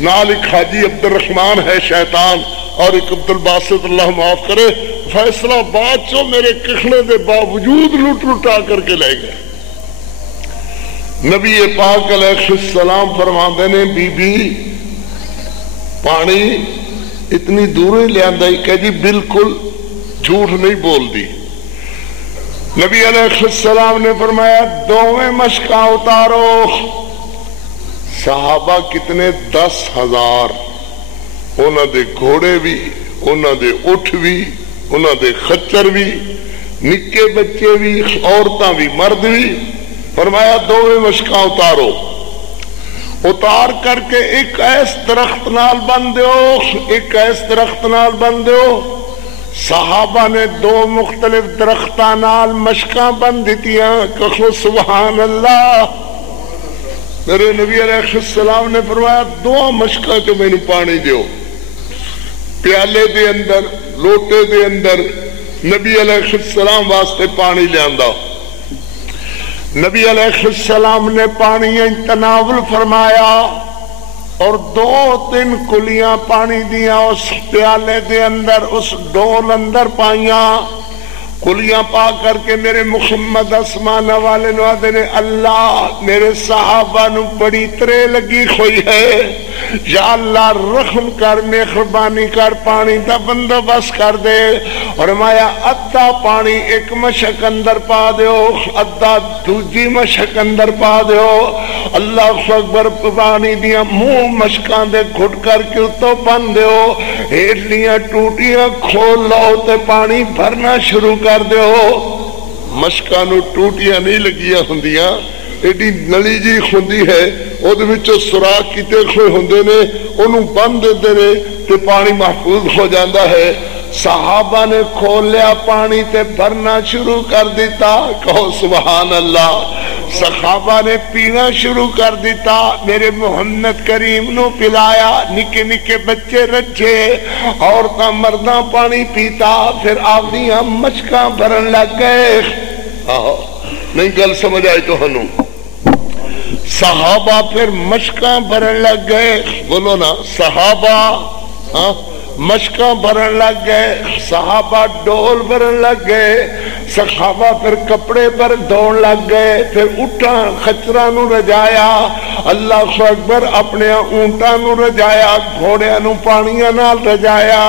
نال ایک حاجی عبدالرحمن ہے شیطان اور ایک عبدالباسط اللہ معاف کرے فیصلہ بات چو میرے کخنے دے باوجود لٹ لٹا کر کے لے گئے نبی پاک علیہ السلام فرماندے نے بی بی پانی اتنی دور لے آندا کہ جی بالکل جھوٹ نہیں بول دی. نبی علیہ السلام نے فرمایا دوویں مشکاں اتارو. صحابہ کتنے؟ 10,000. انہاں دے گھوڑے بھی، انہاں دے اٹھ بھی، انہاں دے خچر بھی، نکے بچے بھی، عورتاں بھی، مرد بھی. فرمایا دوویں مشکاں اتارو. اتار کر کے ایک ایس درخت نال بندھو، ایک ایس درخت نال بندھو. صحابہ نے 2 مختلف درختاں نال مشکاں بند دتیاں. کہو سبحان اللہ. میرے نبی علیہ السلام نے فرمایا 2 مشکاں چ مینوں پانی دیو. پیالے دے اندر، لوٹے دے اندر نبی علیہ السلام واسطے پانی لیاندا. نبی علیہ السلام نے پانی تناول فرمایا اور 2-3 کلیاں پانی دیا اس پیالے دے اندر، اس ڈول اندر پائیاں. کلیاں پا کر کے میرے محمد اسمان والے نو آدھے نے اللہ میرے صحابہ نو بڑی ترے لگی ہوئی ہے، یا اللہ رحم کر، مہربانی کر، پانی دا بندوبست کر دے. اور مایا ادھا پانی ایک مشک اندر پا دیو، ادھا دوجی مشک اندر پا دیو. اللہ اکبر. پانی دیا منہ مشکاں دے گھٹ کر کے تو بن دیو. ہیٹلیاں ٹوٹیاں کھول لو تے پانی بھرنا شروع کر دیو. مشکاں نو ٹوٹیاں نہیں لگیاں ہوندیاں، ایڈی نلی جی ہوندی ہے، او دے وچوں سوراخ کیتے ہوئے ہوندے نے، اونوں بند دیندے نے تے پانی محفوظ ہو جاندا ہے. صحابہ نے کھول لیا پانی تے بھرنا شروع کر دیتا. کہو سبحان اللہ. صحابہ نے پینا شروع کر دیتا. میرے محمد کریم نو پلایا. نکے نکے بچے رجھے، عورتاں مرداں پانی پیتا. پھر آدمیاں مشکاں بھرن لگ گئے. نہیں گل سمجھ آئی تو ہنو. صحابہ پھر مشکاں بھرن لگ گئے. بولو نا صحابہ مشکاں بھرن لگ گئے. صحابہ ڈول بھرن لگ گئے. صحابہ پھر کپڑے پر دوڑ لگ گئے. پھر اٹھاں خچراں نو رجایا. اللہ اکبر. اپنے اونٹاں نو رجایا، گھوڑیاں نو پانیاں نال رجایا.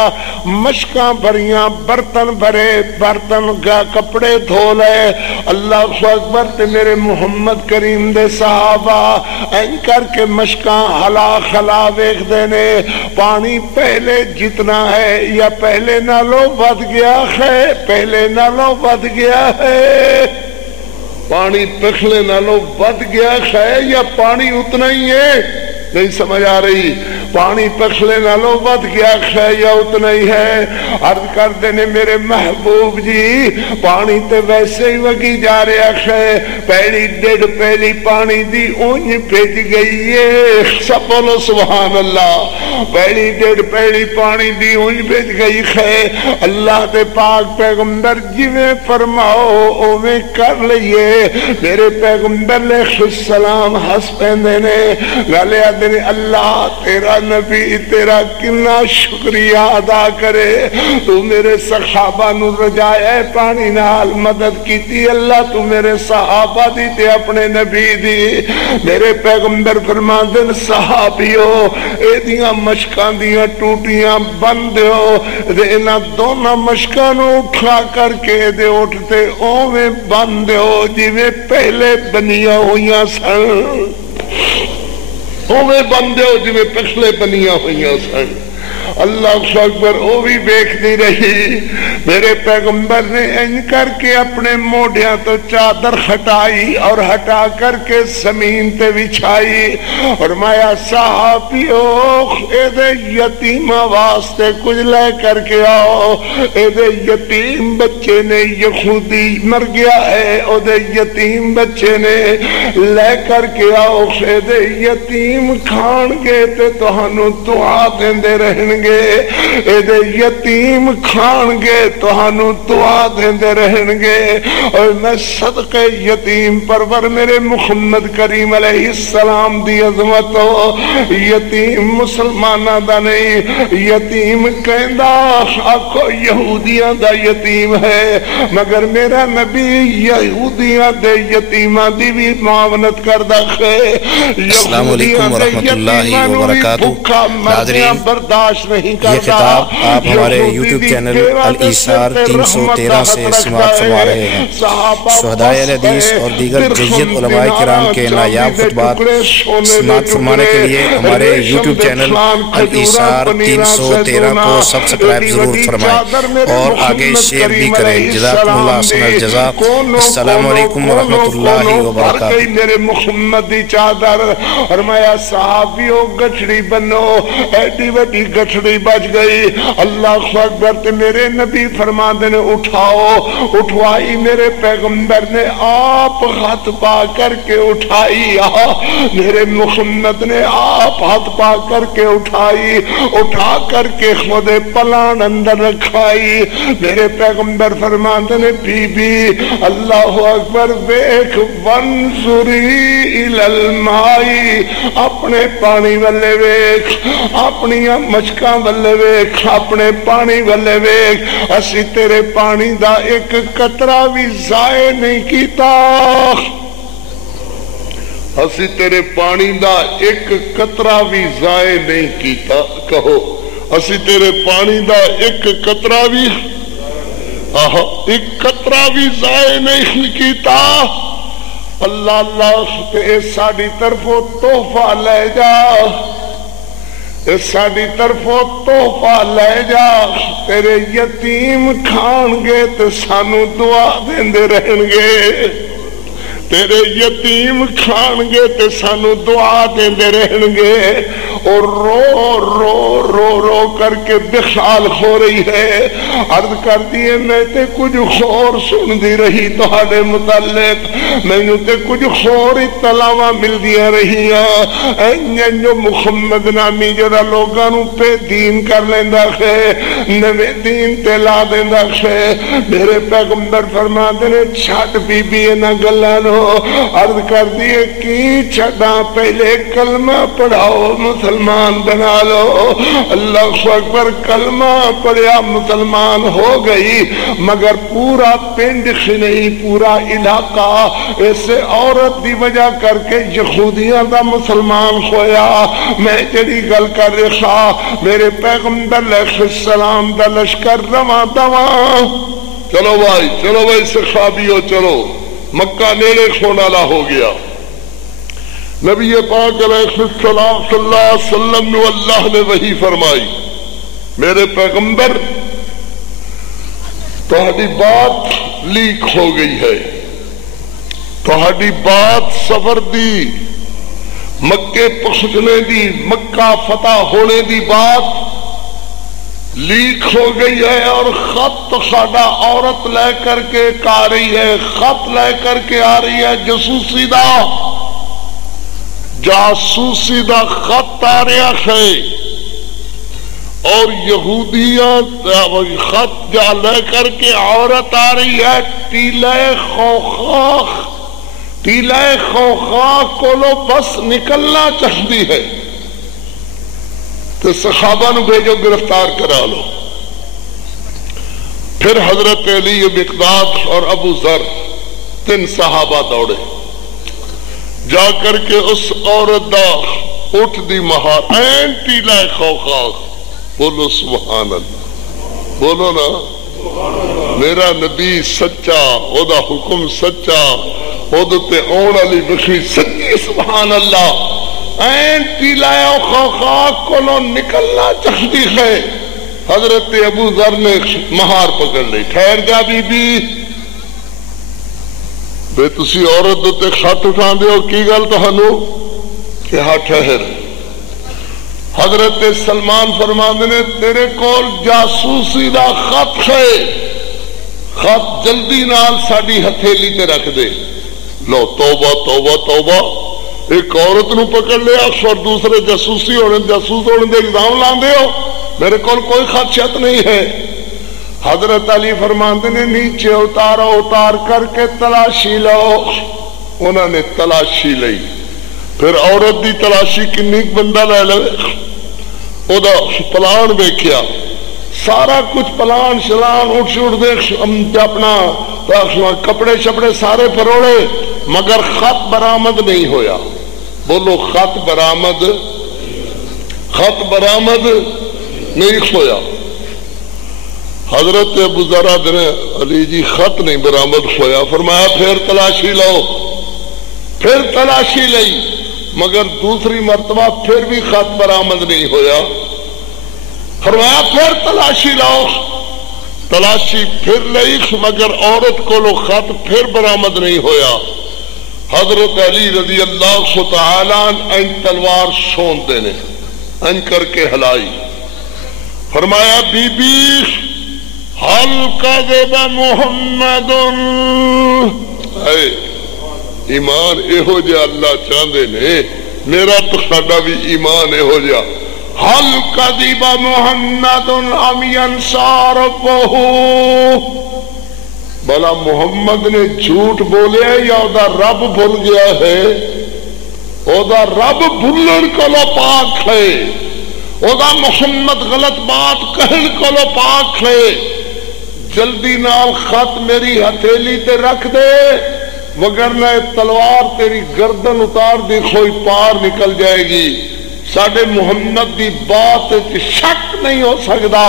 مشکاں بھریاں، برتن بھرے، برتن کپڑے دھو لے. اللہ اکبر. تے میرے محمد کریم دے صحابہ این کر کے مشکاں ہلا خلا ویکھ دے نے. پانی پہلے جتنا ہے یا پہلے نالوں ود گیا ہے؟ پہلے نالوں ود گیا ہے. پانی پچھلے نالوں ود گیا ہے یا پانی اتنا ہی ہے؟ نہیں سمجھ آ رہی. پانی پچھلے نالوں ود گیا ہے یا اتنا ہی ہے؟ عرض کر دینے میرے محبوب جی پانی تے ویسے ہی وگی جا رہا ہے. پہلی ڈیڑھ پہلی پانی دی اونج بھیج گئی ہے. سب بولو سبحان اللہ. پہلی ڈیڑھ پہلی پانی دی اونج بھیج گئی ہے. اللہ دے پاک پیغمبر جویں فرماؤ اویں کر لئیے. میرے پیغمبر علیہ السلام ہس پیندے نے گلے آدھے نے اللہ تیرا نبی تیرا کنا شکریہ ادا کرے. تو میرے صحابہ نو رجائے پانی نال مدد کیتی. اللہ تو میرے صحابہ دی تے اپنے نبی دی. میرے پیغمبر فرماندن صحابیو اے دیاں مشکاں دیاں ٹوٹیاں بند دیو. انہاں دونوں مشکاں نو اٹھا کر کے دے اٹھتے اوویں بند دیو جویں پہلے بنیاں ہویاں سن. اوویں بندے ہو جویں پچھلے بنیاں ہوئیاں سن. اللہ اکبر. وہ بھی دیکھتی رہی. میرے پیغمبر نے ان کر کے اپنے موڈیاں تو چادر ہٹائی اور ہٹا کر کے زمین تے بچھائی. اور مایا صحابیو اے دے یتیم واسطے کچھ لے کر کے آؤ. اے دے یتیم بچے نے یہودی مر گیا ہے، او دے یتیم بچے نے لے کر کے آؤ. اے دے یتیم کھان گے تے تہانوں دعا دیندے رہن گے. اے دے یتیم کھان گے تہانوں دعا دیندے رہن گے اور میں صدقے یتیم پرور میرے محمد کریم علیہ السلام دی عظمت ہو یتیم مسلمانہ دا نہیں یتیم کہندہ آکھو یہودیاں دا یتیم ہے مگر میرا نبی یہودیاں دے یتیمہ دی بھی معاونت کردہ ہے السلام علیکم ورحمۃ اللہ وبرکاتہ ناظرین یہ خطاب آپ ہمارے یوٹیوب چینل الایثار 313 سے سماعت فرما رہے ہیں شہدائے اہل حدیث اور دیگر جید علماء کرام کے نایاب خطبات سماعت فرمانے کے لیے ہمارے یوٹیوب چینل الایثار 313 کو سبسکرائب ضرور فرمائیں اور آگے شیئر بھی کریں جزاکم اللہ حسن الجزا السلام علیکم ورحمۃ اللہ وبرکاتہ میرے محمد دی چادر فرمایا صحابیوں گٹھڑی بنو ایڈی وڈی گٹھڑی بچ گئی اللہ اکبر تے میرے نبی فرماندے نے اٹھاؤ اٹھوائی میرے پیغمبر نے آپ ہاتھ پا کر کے اٹھائی میرے محمد نے آپ ہاتھ پا کر کے اٹھائی اٹھا کر کے خود پلان اندر رکھائی میرے پیغمبر فرماندے نے بی بی اللہ اکبر ویکھ ونظری الالمائی اپنے پانی والے ویکھ اپنی مچکاں والے ویکھ اپنے پانی والے ویکھ اسی تیرے پانی دا ایک قطرہ بھی ضائع نہیں کیتا اسی تیرے پانی دا ایک قطرہ بھی ضائع نہیں کیتا کہو اسی تیرے پانی دا ایک قطرہ بھی ایک قطرہ بھی ضائع نہیں کیتا اللہ اللہ تے ساڑی طرفوں تحفہ لے جا ساڑی طرفوں تحفہ لے جا تیرے یتیم کھان گے تے سانو دعا دیندے رہن گے تیرے یتیم کھان گے تے سانو دعا دیندے رہن گے اور رو رو رو رو کر کے بخال ہو رہی ہے عرض کر دیئے میں تے کچھ خور سن دی رہی تہاڈے متعلق میں تے کچھ خور اطلاعاں مل دیا رہی ہیں جو محمد نامی جڑا لوگانوں پہ دین کر لیندا ہے نوے دین تے لا دیندا ہے میرے پیغمبر فرماندے نے چھٹ بی بی نہ گلانو عرض کر دیئے کی چھڑا پہلے کلمہ پڑھاؤ مسلمان بنا لو اللہ اکبر کلمہ پڑھیا مسلمان ہو گئی مگر پورا پنڈ نہیں پورا علاقہ ایسے عورت دی وجہ کر کے یہودیاں دا مسلمان ہویا میں جڑی گل کر رہا میرے پیغمبر علیہ السلام دا لشکر رواں دواں چلو بھائی صحابیو چلو مکہ نیڑے کھونالا ہو گیا نبی پاک علیہ السلام صلی اللہ علیہ وسلم نے اللہ نے وحی فرمائی میرے پیغمبر تہاڈی بات لیک ہو گئی ہے تہاڈی بات سفر دی مکے پہنچنے دی مکہ فتح ہونے دی بات لیک ہو گئی ہے اور خط ساڈا عورت لے کر کے آ رہی ہے خط لے کر کے آ رہی ہے جاسوسی دا خط آ رہا ہے اور یہودیاں خط جا لے کر کے عورت آ رہی ہے ٹیلہ خوخاک کو لو بس نکلنا چاہتی ہے تو صحابہ نو بھیجو گرفتار کرا لو پھر حضرت علی مقداد اور ابو ذر 3 صحابہ دوڑے جا کر کے اس عورت دا اٹھ دی مہار این ٹیلہ خوخاک بولو سبحان اللہ بولو نا میرا نبی سچا او دا حکم سچا او دے اون علی بخری سچی سبحان اللہ این ٹیلہ خوخاک کو لو نکلنا چاہتی ہے حضرت ابو ذر نے مہار پکڑ لی ٹھہر جا بی بی بے تسی عورت دوتے خط اٹھان دے ہو کی گل تہانو کہ ہاں ٹھہر حضرت سلمان فرماندے نے تیرے کول جاسوسی دا خط ہے خط جلدی نال ساڈی ہتھیلی تے رکھ دے لو توبہ توبہ توبہ ایک عورت نو پکڑ لیا اور دوسرے جاسوس ہونے دے الزام لاندے ہو میرے کول کوئی خدشت نہیں ہے حضرت علی فرماتے نے نیچے اتارو، اتار کر کے تلاشی لو. انہوں نے تلاشی لئی. پھر عورت دی تلاشی کنی بندہ لے لے، او دا پلان ویکھیا، سارا کچھ پلان شلان اٹھ شوٹ دے اپنا کپڑے شپڑے سارے پروڑے، مگر خط برآمد نہیں ہویا. بولو خط برآمد نہیں ہویا. حضرت ابو ذر نے علی جی خط نہیں برآمد ہویا. فرمایا پھر تلاشی لو. پھر تلاشی لئی، مگر دوسری مرتبہ پھر بھی خط برآمد نہیں ہویا. فرمایا پھر تلاشی لاؤ. تلاشی پھر لئی، مگر عورت کو لو خط پھر برآمد نہیں ہویا. حضرت علی رضی اللہ تعالیٰ ان تلوار سون دینے ان کر کے ہلائی. فرمایا بی بی حل کذب محمد. ایمان ایہو جا اللہ چاہندے نے، میرا تو ساڈا بھی ایمان ایہو جا. حل کذب محمد ام ینسى ربہ. بلا محمد نے جھوٹ بولے یا دا رب بھول گیا ہے؟ او دا رب بھولن کو لو پاک ہے. او دا محمد غلط بات کہن کو لو پاک ہے. جلدی نال خط میری ہتھیلی تے رکھ دے، وگرنہ تلوار تیری گردن اتار دی کوئی پار نکل جائے گی. ساڈے محمد دی بات شک نہیں ہو سکتا.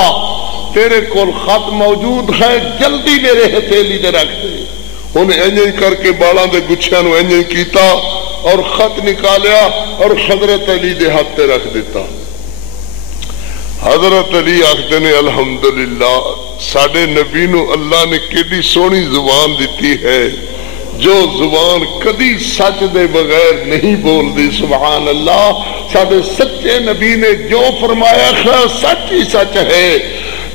تیرے کول خط موجود ہے، جلدی میرے ہتھیلی تے رکھ دے. انہیں انجیں کر کے بالاں دے گچھیاں نو انجیں کیتا اور خط نکالیا اور حضرت علی دے ہاتھ تے رکھ دیتا. حضرت علی آخدے نے الحمدللہ ساڈے نبی نو اللہ نے کیڑی سونی زبان دیتی ہے، جو زبان کدی سچ دے بغیر نہیں بول دی. سبحان اللہ. ساڈے سچے نبی نے جو فرمایا ہے سچ ہی سچ ہے.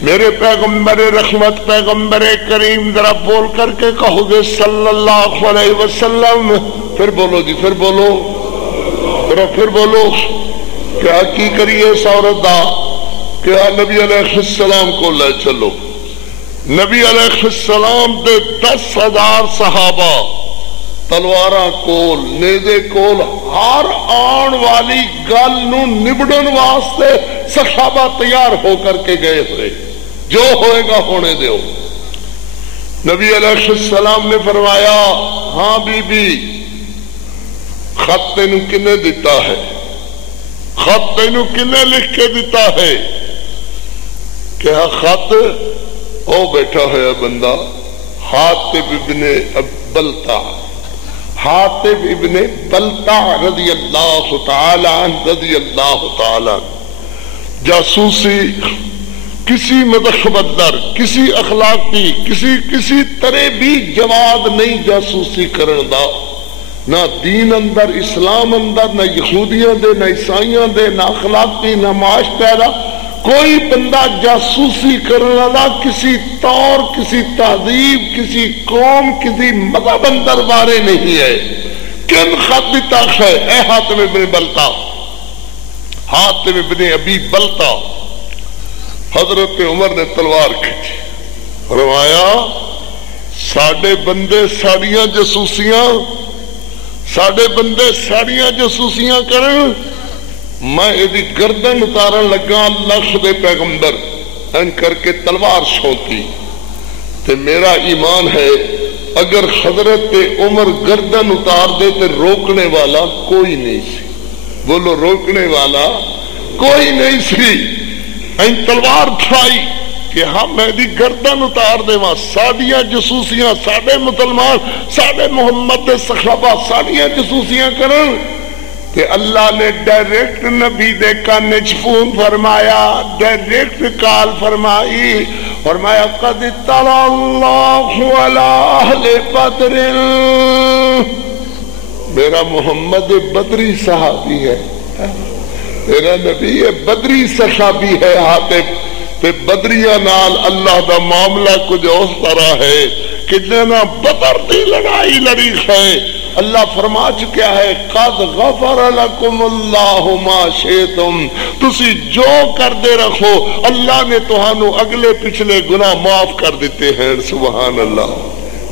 میرے پیغمبر رحمت پیغمبر کریم ذرا بول کر کے کہو گے صلی اللہ علیہ وسلم. پھر بولو جی، پھر بولو، پھر بولو. کیا کی کریے اس عورت دا؟ کیا نبی علیہ السلام کو لے چلو. نبی علیہ السلام دے 10,000 صحابہ تلواراں کول نیزے کول ہر آن والی گل نو نبڑن واسطے صحابہ تیار ہو کر کے گئے ہوئے. جو ہوئے گا ہونے دیو. نبی علیہ السلام نے فرمایا ہاں بی بی خط تینوں کنے دیتا ہے؟ خط تینوں کنے لکھ کے دیتا ہے؟ کیا خط؟ او بیٹھا ہے بندہ حاتب ابن بلتع. حاتب ابن بلتع رضی اللہ تعالی عنہ رضی اللہ تعالی. جاسوسی کسی مدخبت کسی اخلاقی کسی طرح بھی جواد نہیں جاسوسی کرن دا. نہ دین اندر اسلام اندر نہ یہودیاں دے نہ عیسائیاں دے نہ اخلاقی نہ معاشرہ کوئی بندہ جاسوسی کرنے والا کسی طور کسی تہذیب کسی قوم کسی مذہب اندر بارے نہیں ہے. کن خط دیتا ہے؟ اے حاتم ابن بلتع، حاتم ابن ابی بلتع. حضرت عمر نے تلوار کھینچی. فرمایا ساڈے بندے ساڑیاں جاسوسیاں، ساڈے بندے ساڑیاں جاسوسیاں کرن، میں ایدی گردن اتارن لگا اللہ دے پیغمبر ان کر کے تلوار چھونتی. تے میرا ایمان ہے اگر حضرت عمر گردن اتار دے تے روکنے والا کوئی نہیں سی. بولو روکنے والا کوئی نہیں سی. ان تلوار اٹھائی کہ ہم ایدی گردن اتار دے وہاں ساڑیاں جسوسیاں ساڑے مسلمان ساڑے محمد دے صحابہ ساڑیاں جسوسیاں کرن. کہ اللہ نے ڈائریکٹ نبی دے کان فون فرمایا، ڈائریکٹ کال فرمائی. فرمایا قد اطلع اللہ علی اہل بدر. میرا محمد بدری صحابی ہے، میرا نبی بدری صحابی ہے. حاتب تے بدریاں نال اللہ دا معاملہ کچھ اس طرح ہے کہ جنا بدر دی لڑائی لڑی ہے اللہ فرما چکا ہے قد غفر لکم اللہ ما شئتم، تسی جو کر دے رکھو اللہ نے تہانوں اگلے پچھلے گناہ معاف کر دیتے ہیں۔ سبحان اللہ،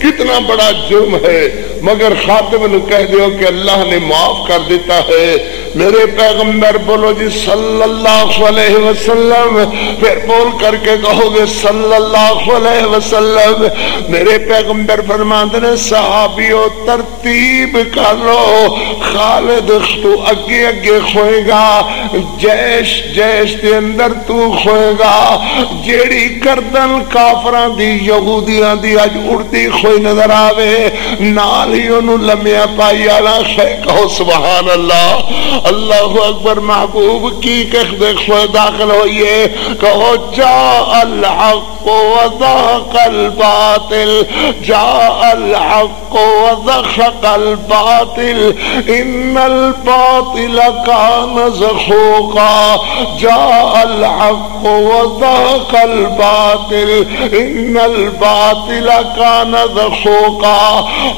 کتنا بڑا جرم ہے مگر خاتم نے کہہ دیو کہ اللہ نے معاف کر دیتا ہے۔ میرے پیغمبر بولو جی صلی اللہ علیہ وسلم، پھر بول کر کے کہو گے صلی اللہ علیہ وسلم۔ میرے پیغمبر فرماتے ہیں صحابیو ترتیب کرو، خالد تو اگے اگے کھوئے گا، جیش دے اندر تو کھوئے گا، جیڑی گردن کافران دی یہودیاں دی اج اڑتی کھوئی نظر آوے، نال ہی انہوں لمحہ پائی آلا خیر کہو سبحان اللہ۔ اللہ اکبر، محبوب کی کہہ دیکھو داخل ہوئیے، کہو جاء الحق وزهق الباطل، جاء الحق وزهق الباطل، ان الباطل كان زهوقا، جاء الحق وزهق الباطل، ان الباطل كان زهوقا۔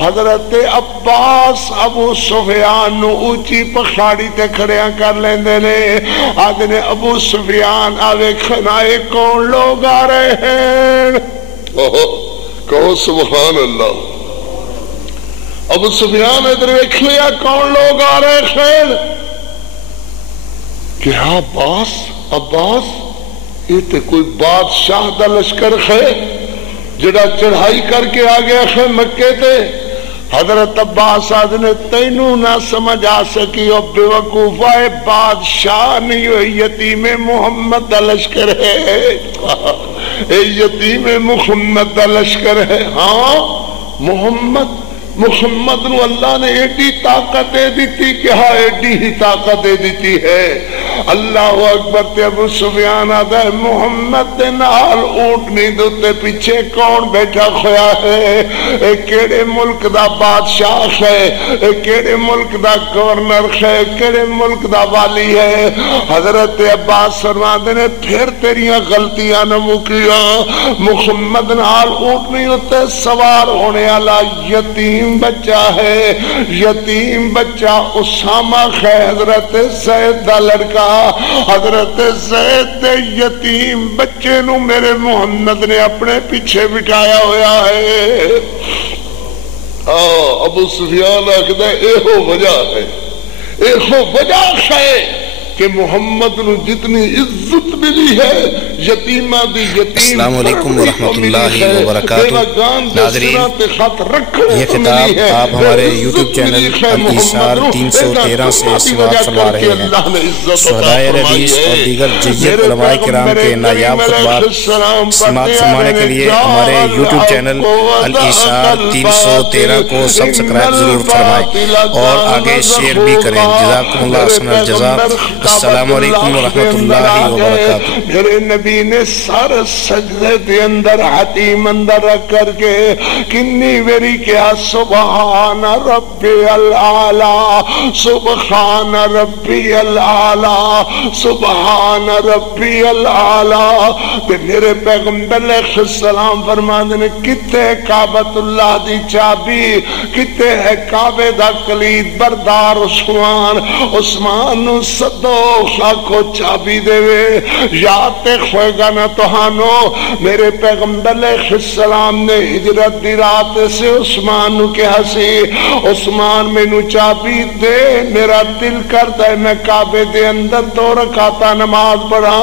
حضرت عباس ابو سفیان نو اونچی پخاڑی تے کھڑیاں کر لیندے نے، آدھنے ابو سفیان آوے کھنائے کون لوگ آ رہے ہیں؟ کہو سبحان اللہ۔ ابو سفیان ادھر ویکھ لیا کون لوگ آ رہے ہیں کہ ہاں عباس یہ تے کوئی بادشاہ دا لشکر ہے جڑا چڑھائی کر کے آ گیا ہے مکے تے۔ حضرت عباس آدھنے تینوں نہ سمجھ آ سکی او بے وقوفہ بادشاہ نہیں ہو، یتیم محمد دا لشکر ہے، اے یتیم محمد دا لشکر ہے۔ ہاں محمد نو اللہ نے ایڈی طاقت دے دیتی کہ ہاں ایڈی ہی طاقت دے دیتی ہے۔ اللہ اکبر۔ تے ابو سفیان آدھا ہے محمد دے نال اونٹنی دوتے پیچھے کون بیٹھا کھویا ہے؟ اے کیڑے ملک دا بادشاہ ہے؟ اے کیڑے ملک دا گورنر ہے؟ کیڑے ملک دا والی ہے؟ حضرت عباس فرماتے نے پھر تیریاں غلطیاں نہ مکیاں، محمد نال اونٹنی ہوتے سوار ہونے والا یتیم بچہ ہے، یتیم بچہ اسامہ ہے، حضرت زید دا لڑکا۔ حضرت زید دے یتیم بچے نو میرے محمد نے اپنے پیچھے بٹھایا ہویا ہے۔ ابو سفیان آکھدا ایہو وجہ ہے، ایہو وجہ ہے کہ محمد نو جتنی عزت ملی ہے یتیمہ دی یتیم۔ السلام علیکم ورحمۃ اللہ وبرکاتہ۔ ناظرین، یہ خطاب آپ ہمارے یوٹیوب چینل الایثار 313 سے سماعت فرما رہے ہیں۔ شہدائے حدیث اور دیگر جید علماء کرام کے نایاب خطبات سماعت فرمانے کے لیے ہمارے یوٹیوب چینل الایثار 313 کو سبسکرائب ضرور فرمائیں اور آگے شیئر بھی کریں۔ جزاکم اللہ احسن الجزا۔ السلام علیکم ورحمۃ اللہ وبرکاتہ۔ میرے نبی نے سر سجدے دے اندر حتیم اندر رکھ کر کے کنی ویری کیا سبحان ربی العالی، سبحان ربی العالی، سبحان ربی العالی۔ تے میرے پیغمبر علیہ السلام فرماندے نے کتے کعبۃ اللہ دی چابی، کتے ہے کعبے دا کلید بردار عثمان نو صدو خاکو چابی دے وے، یاد تے کھوئے گا نہ توہانو۔ میرے پیغمبر علیہ السلام نے ہجرت دی رات سے عثمان نو کہا سی عثمان میں نو چابی دے، میرا دل کرتا ہے میں کعبے دے اندر 2 رکعتاں نماز پڑھا،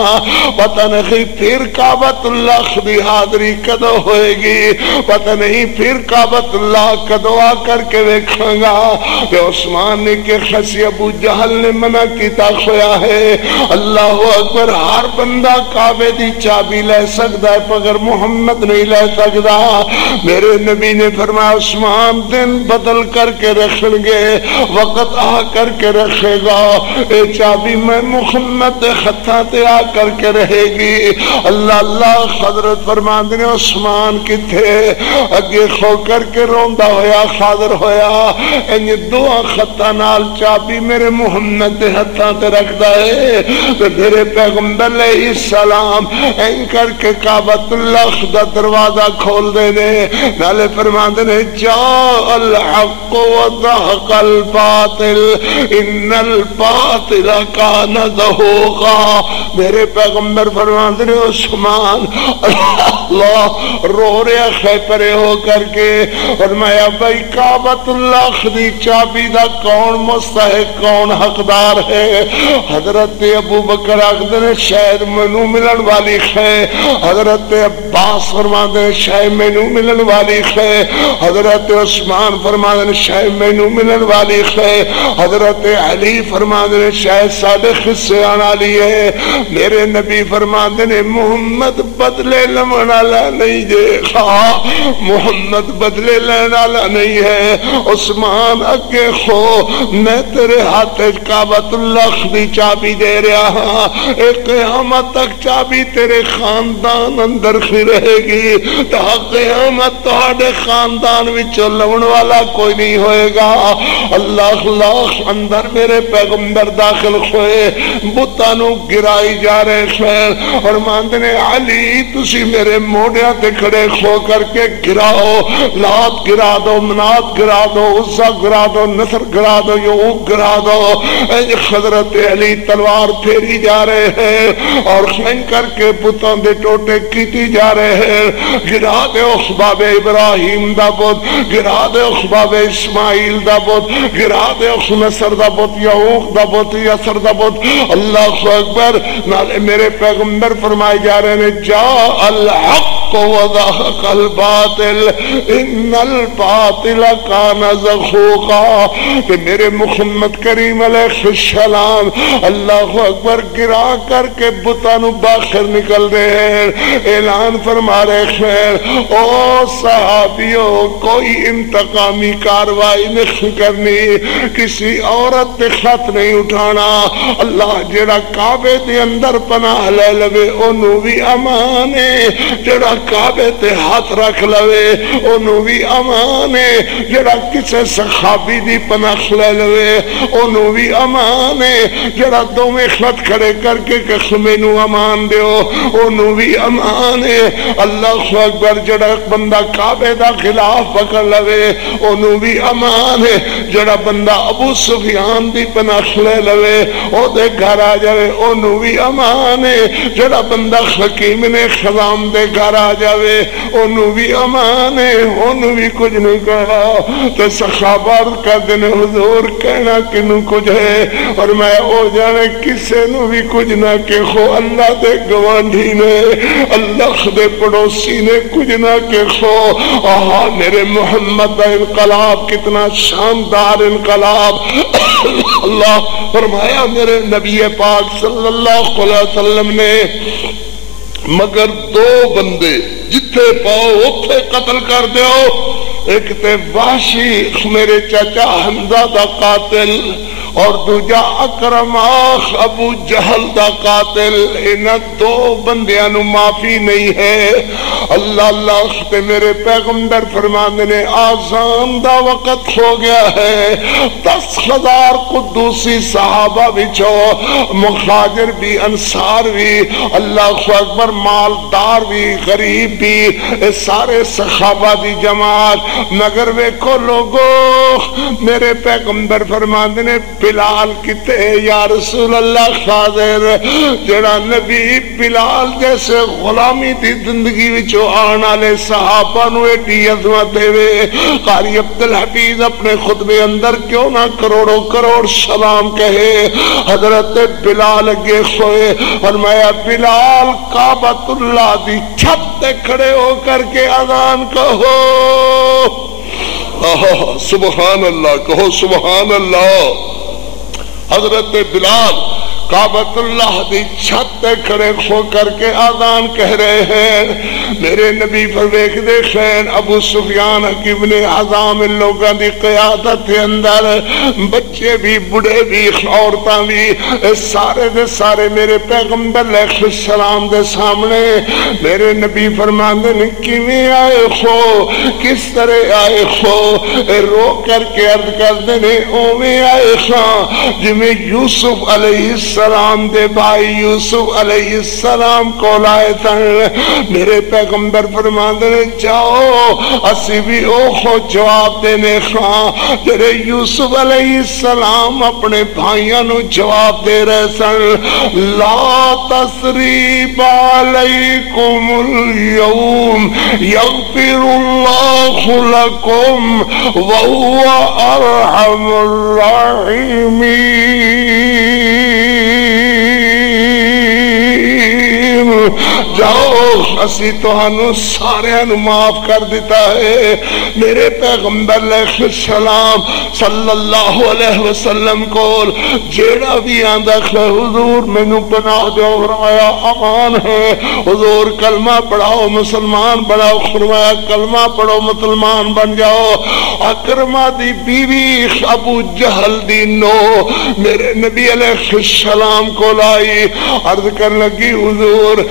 پتہ نہیں پھر کعبۃ اللہ دی حاضری کدو ہوئے گی، پتہ نہیں پھر کعبۃ اللہ کدو آ کر کے دیکھاں گا۔ کہ عثمان نے کہ خسی ابو جہل نے منع کیتا کھویا ہے۔ اللہ اکبر۔ ہر بندہ کعبے دی چابی لے سکتا ہے مگر محمد نہیں لے سکتا۔ میرے نبی نے فرمایا عثمان دن بدل کر کے رکھیں گے، وقت آ کر کے رکھے گا، اے چابی میں محمد دے ہتھاں تے آ کر کے رہے گی۔ اللہ حضرت فرماندے نے عثمان کتھے؟ اگے کھو کر کے روندا ہویا حاضر ہویا، انج 2 خطاں نال چابی میرے محمد دے ہتھاں تے رکھ بیٹھتا ہے تو میرے پیغمبر علیہ السلام این کر کے کعبۃ اللہ دا دروازہ کھول دے دے نالے فرماندے نے جاء الحق وزهق الباطل ان الباطل کان زہوقا. میرے پیغمبر فرماندے نے عثمان اللہ رو رہا ہے پرے ہو کر کے فرمایا بھائی کعبۃ اللہ دی چابی دا کون مستحق کون حقدار ہے؟ حضرت ابو بکر آخدے نے شاید مینوں ملن والی ہے. حضرت عباس فرماندے نے شاید مینوں ملن والی ہے. حضرت عثمان فرماندے نے شاید مینوں ملن والی ہے. حضرت علی فرماندے نے شاید ساڈے حصے آن والی ہے. میرے نبی فرماندے نے محمد بدلے لمن والا نہیں جے محمد بدلے لین والا نہیں ہے. عثمان اگے خو میں تیرے ہاتھ کعبۃ اللہ دی چابی دے رہا ہاں ایک قیامت تک چابی تیرے خاندان اندر ہی رہے گی تا قیامت تہاڈے خاندان وچوں لون والا کوئی نہیں ہوئے گا. اللہ اللہ اندر میرے پیغمبر داخل ہوئے بتاں نو گرائی جا رہے ہیں اور ماندے نے علی تسی میرے موڑیاں تے کھڑے کھو کر کے گراؤ لات گرا دو منات گرا دو عزا گرا دو نصر گرا دو یعوق گرا دو. حضرت علی تلوار پھیری جا رہے ہیں اور خن کر کے بتوں دے ٹوٹے کیتی جا رہے ہیں. گرا دے اخباب ابراہیم دا بت گرا دے اخباب اسماعیل دا بت گرا دے نصر دا بت یعوق دا بت یسر دا بت. اللہ اکبر. نالے میرے پیغمبر فرمائے جا رہے ہیں جاء الحق وزهق الباطل ان الباطل کان زہوقا. کہ میرے محمد کریم علیہ السلام اللہ اکبر گرا کر کے بتانو باخر نکل رہے ہیں. اعلان فرما رہے ہیں او صحابیوں کوئی انتقامی کاروائی نہیں کرنی کسی عورت تے خط نہیں اٹھانا. اللہ جڑا کعبے دے اندر پناہ لے لوے اونوں بھی امان ہے. جڑا کعبے تے ہاتھ رکھ لوے اونوں بھی امان ہے. جڑا کسے صحابی دی پناہ لے لوے اونوں بھی امان ہے. جڑا دوویں خط کھڑے کر کے کہ مینوں امان دیو اونوں بھی امان ہے. اللہ اکبر. جڑا بندہ کعبے دا خلاف پکڑ لوے اونوں بھی امان ہے. جڑا بندہ ابو سفیان دی پناہ لے لوے او دے گھر آ جاوے اونوں بھی امان ہے. جڑا بندہ حکیم نے خزام دے گھر آ جاوے اونوں بھی امان ہے. اونوں بھی کچھ نہیں کہنا. تے صحابہ کہتے نے حضور کہنا کنوں کچھ ہے اور میں او جانے کسے نو بھی کچھ نہ کہ خو اللہ دے گوانڈی نے اللہ دے پڑوسی نے کچھ نہ کہ خو. آہا میرے محمد دا انقلاب کتنا شاندار انقلاب. اللہ فرمایا میرے نبی پاک صلی اللہ علیہ وسلم نے مگر دو بندے جتھے پاؤ اتھے قتل کر دیو. ایک تے وحشی میرے چاچا حمزہ دا قاتل اور دوجا اکرم آخ ابو جہل دا قاتل. انہاں دو بندیاں نو معافی نہیں ہے. اللہ اللہ تے میرے پیغمبر فرماندے نے آزان دا وقت ہو گیا ہے. 10,000 قدوسی صحابہ بچو مخاجر بھی انصار بھی اللہ اکبر مالدار بھی غریب بھی سارے صحابہ دی جماعت. مگر ویکھو لوگو میرے پیغمبر فرماندے نے بلال کتے یا رسول اللہ حاضر. جڑا نبی بلال جیسے غلامی دی زندگی وچوں آن والے صحابہ نو ایڈی عظمت دے وے. قاری عبدالحفیظ اپنے خطبے اندر کیوں نہ کروڑوں کروڑ سلام کہے. حضرت بلال اگے ہوئے فرمایا بلال کعبۃ اللہ دی چھت تے کھڑے ہو کر کے اذان کہو. سبحان اللہ کہو سبحان اللہ. حضرت بلال کعبۃ اللہ دی چھت تے کھڑے ہو کر کے آذان کہہ رہے ہیں. میرے نبی پر ویکھ دے خین ابو سفیان حکیم نے حزام ان لوگاں دی قیادت کے اندر بچے بھی بڑے بھی عورتاں بھی سارے دے سارے میرے پیغمبر علیہ السلام دے سامنے. میرے نبی فرماندے نے کیویں آئے ہو کس طرح آئے ہو. رو کر کے عرض کردے نے اوویں آئے ہاں جویں یوسف علیہ السلام دے بھائی یوسف علیہ السلام کو لائے تھے میرے پیغمبر فرماندے نے جاؤ اسی بھی اوہو جواب دینے خواہ جڑے یوسف علیہ السلام اپنے بھائیاں نو جواب دے رہے سن لا تسریب علیکم اليوم یغفر اللہ لکم وہو ارحم الراحمین جاؤ اسی توہانو سارے انو معاف کر دیتا ہے میرے پیغمبر علیہ السلام صلی اللہ علیہ وسلم کو جیڑا بھی آندہ ہے حضور میں نو پناہ دو فرمایا امان ہے حضور کلمہ پڑھاؤ مسلمان بڑھاؤ فرمایا کلمہ پڑھو مسلمان بن جاؤ اکرمہ دی بیوی ابو جہل دی نو میرے نبی علیہ السلام کو لائی عرض کر لگی حضور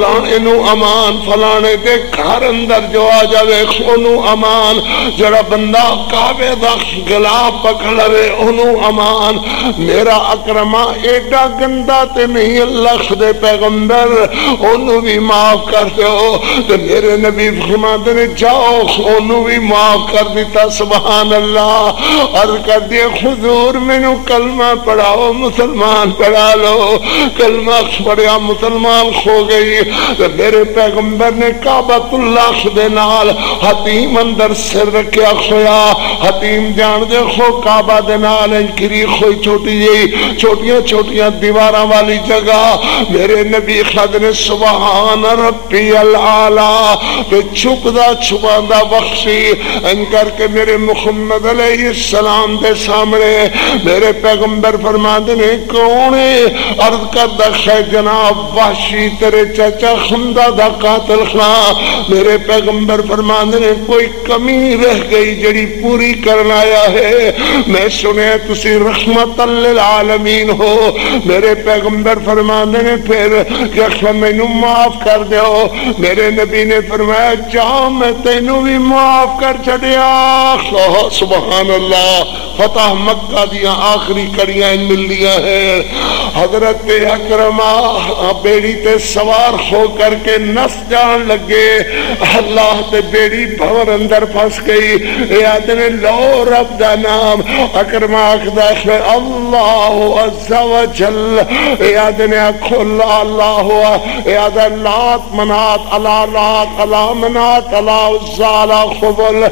فلانے نو امان فلانے دے گھر اندر جو آ جاوے انو امان جڑا بندہ کعبے دا گلا پکڑ لے انو امان میرا اکرمہ ایڈا گندہ تے نہیں اللہ دے پیغمبر انو بھی معاف کر دو تو میرے نبی فرماتے نے جاؤ انو بھی معاف کر دیتا سبحان اللہ عرض کر دیے حضور میں نو کلمہ پڑھاؤ مسلمان پڑھا لو کلمہ پڑھیا مسلمان کھو گئی تو میرے پیغمبر نے کعبۃ اللہ دے نال حتیم اندر سر رکھیا کھویا حتیم جان دے خو کعبہ دے نال انکری خوئی چھوٹی جی چھوٹیاں چھوٹیاں دیواراں والی جگہ میرے نبی خد نے سبحان ربی العالی تو چھپاندہ بخشی ان کر کے میرے محمد علیہ السلام دے سامنے میرے پیغمبر فرماندے نے کونے عرض کردہ خیر جناب وحشی تیرے چچا خندہ دا قاتل خان میرے پیغمبر فرماندے نے کوئی کمی رہ گئی جڑی پوری کرنا آیا ہے میں سنے تسی رحمت للعالمین ہو میرے پیغمبر فرماندے نے پھر کہ میں نو معاف کر دیو میرے نبی نے فرمایا جاؤ میں تینو بھی معاف کر چھڑیا سبحان اللہ فتح مکہ دیا آخری کڑیاں مل لیا ہے حضرت اکرمہ بیڑی تے سوار ہو کر کے نس جان لگے اللہ تے بیڑی بھور اندر پھنس گئی یاد نے لو رب دا نام اکرمہ اکدہ اللہ عز و جل یاد نے کھلا اللہ ہوا یاد لات منات علا لات علا منات علا عزا علا خبل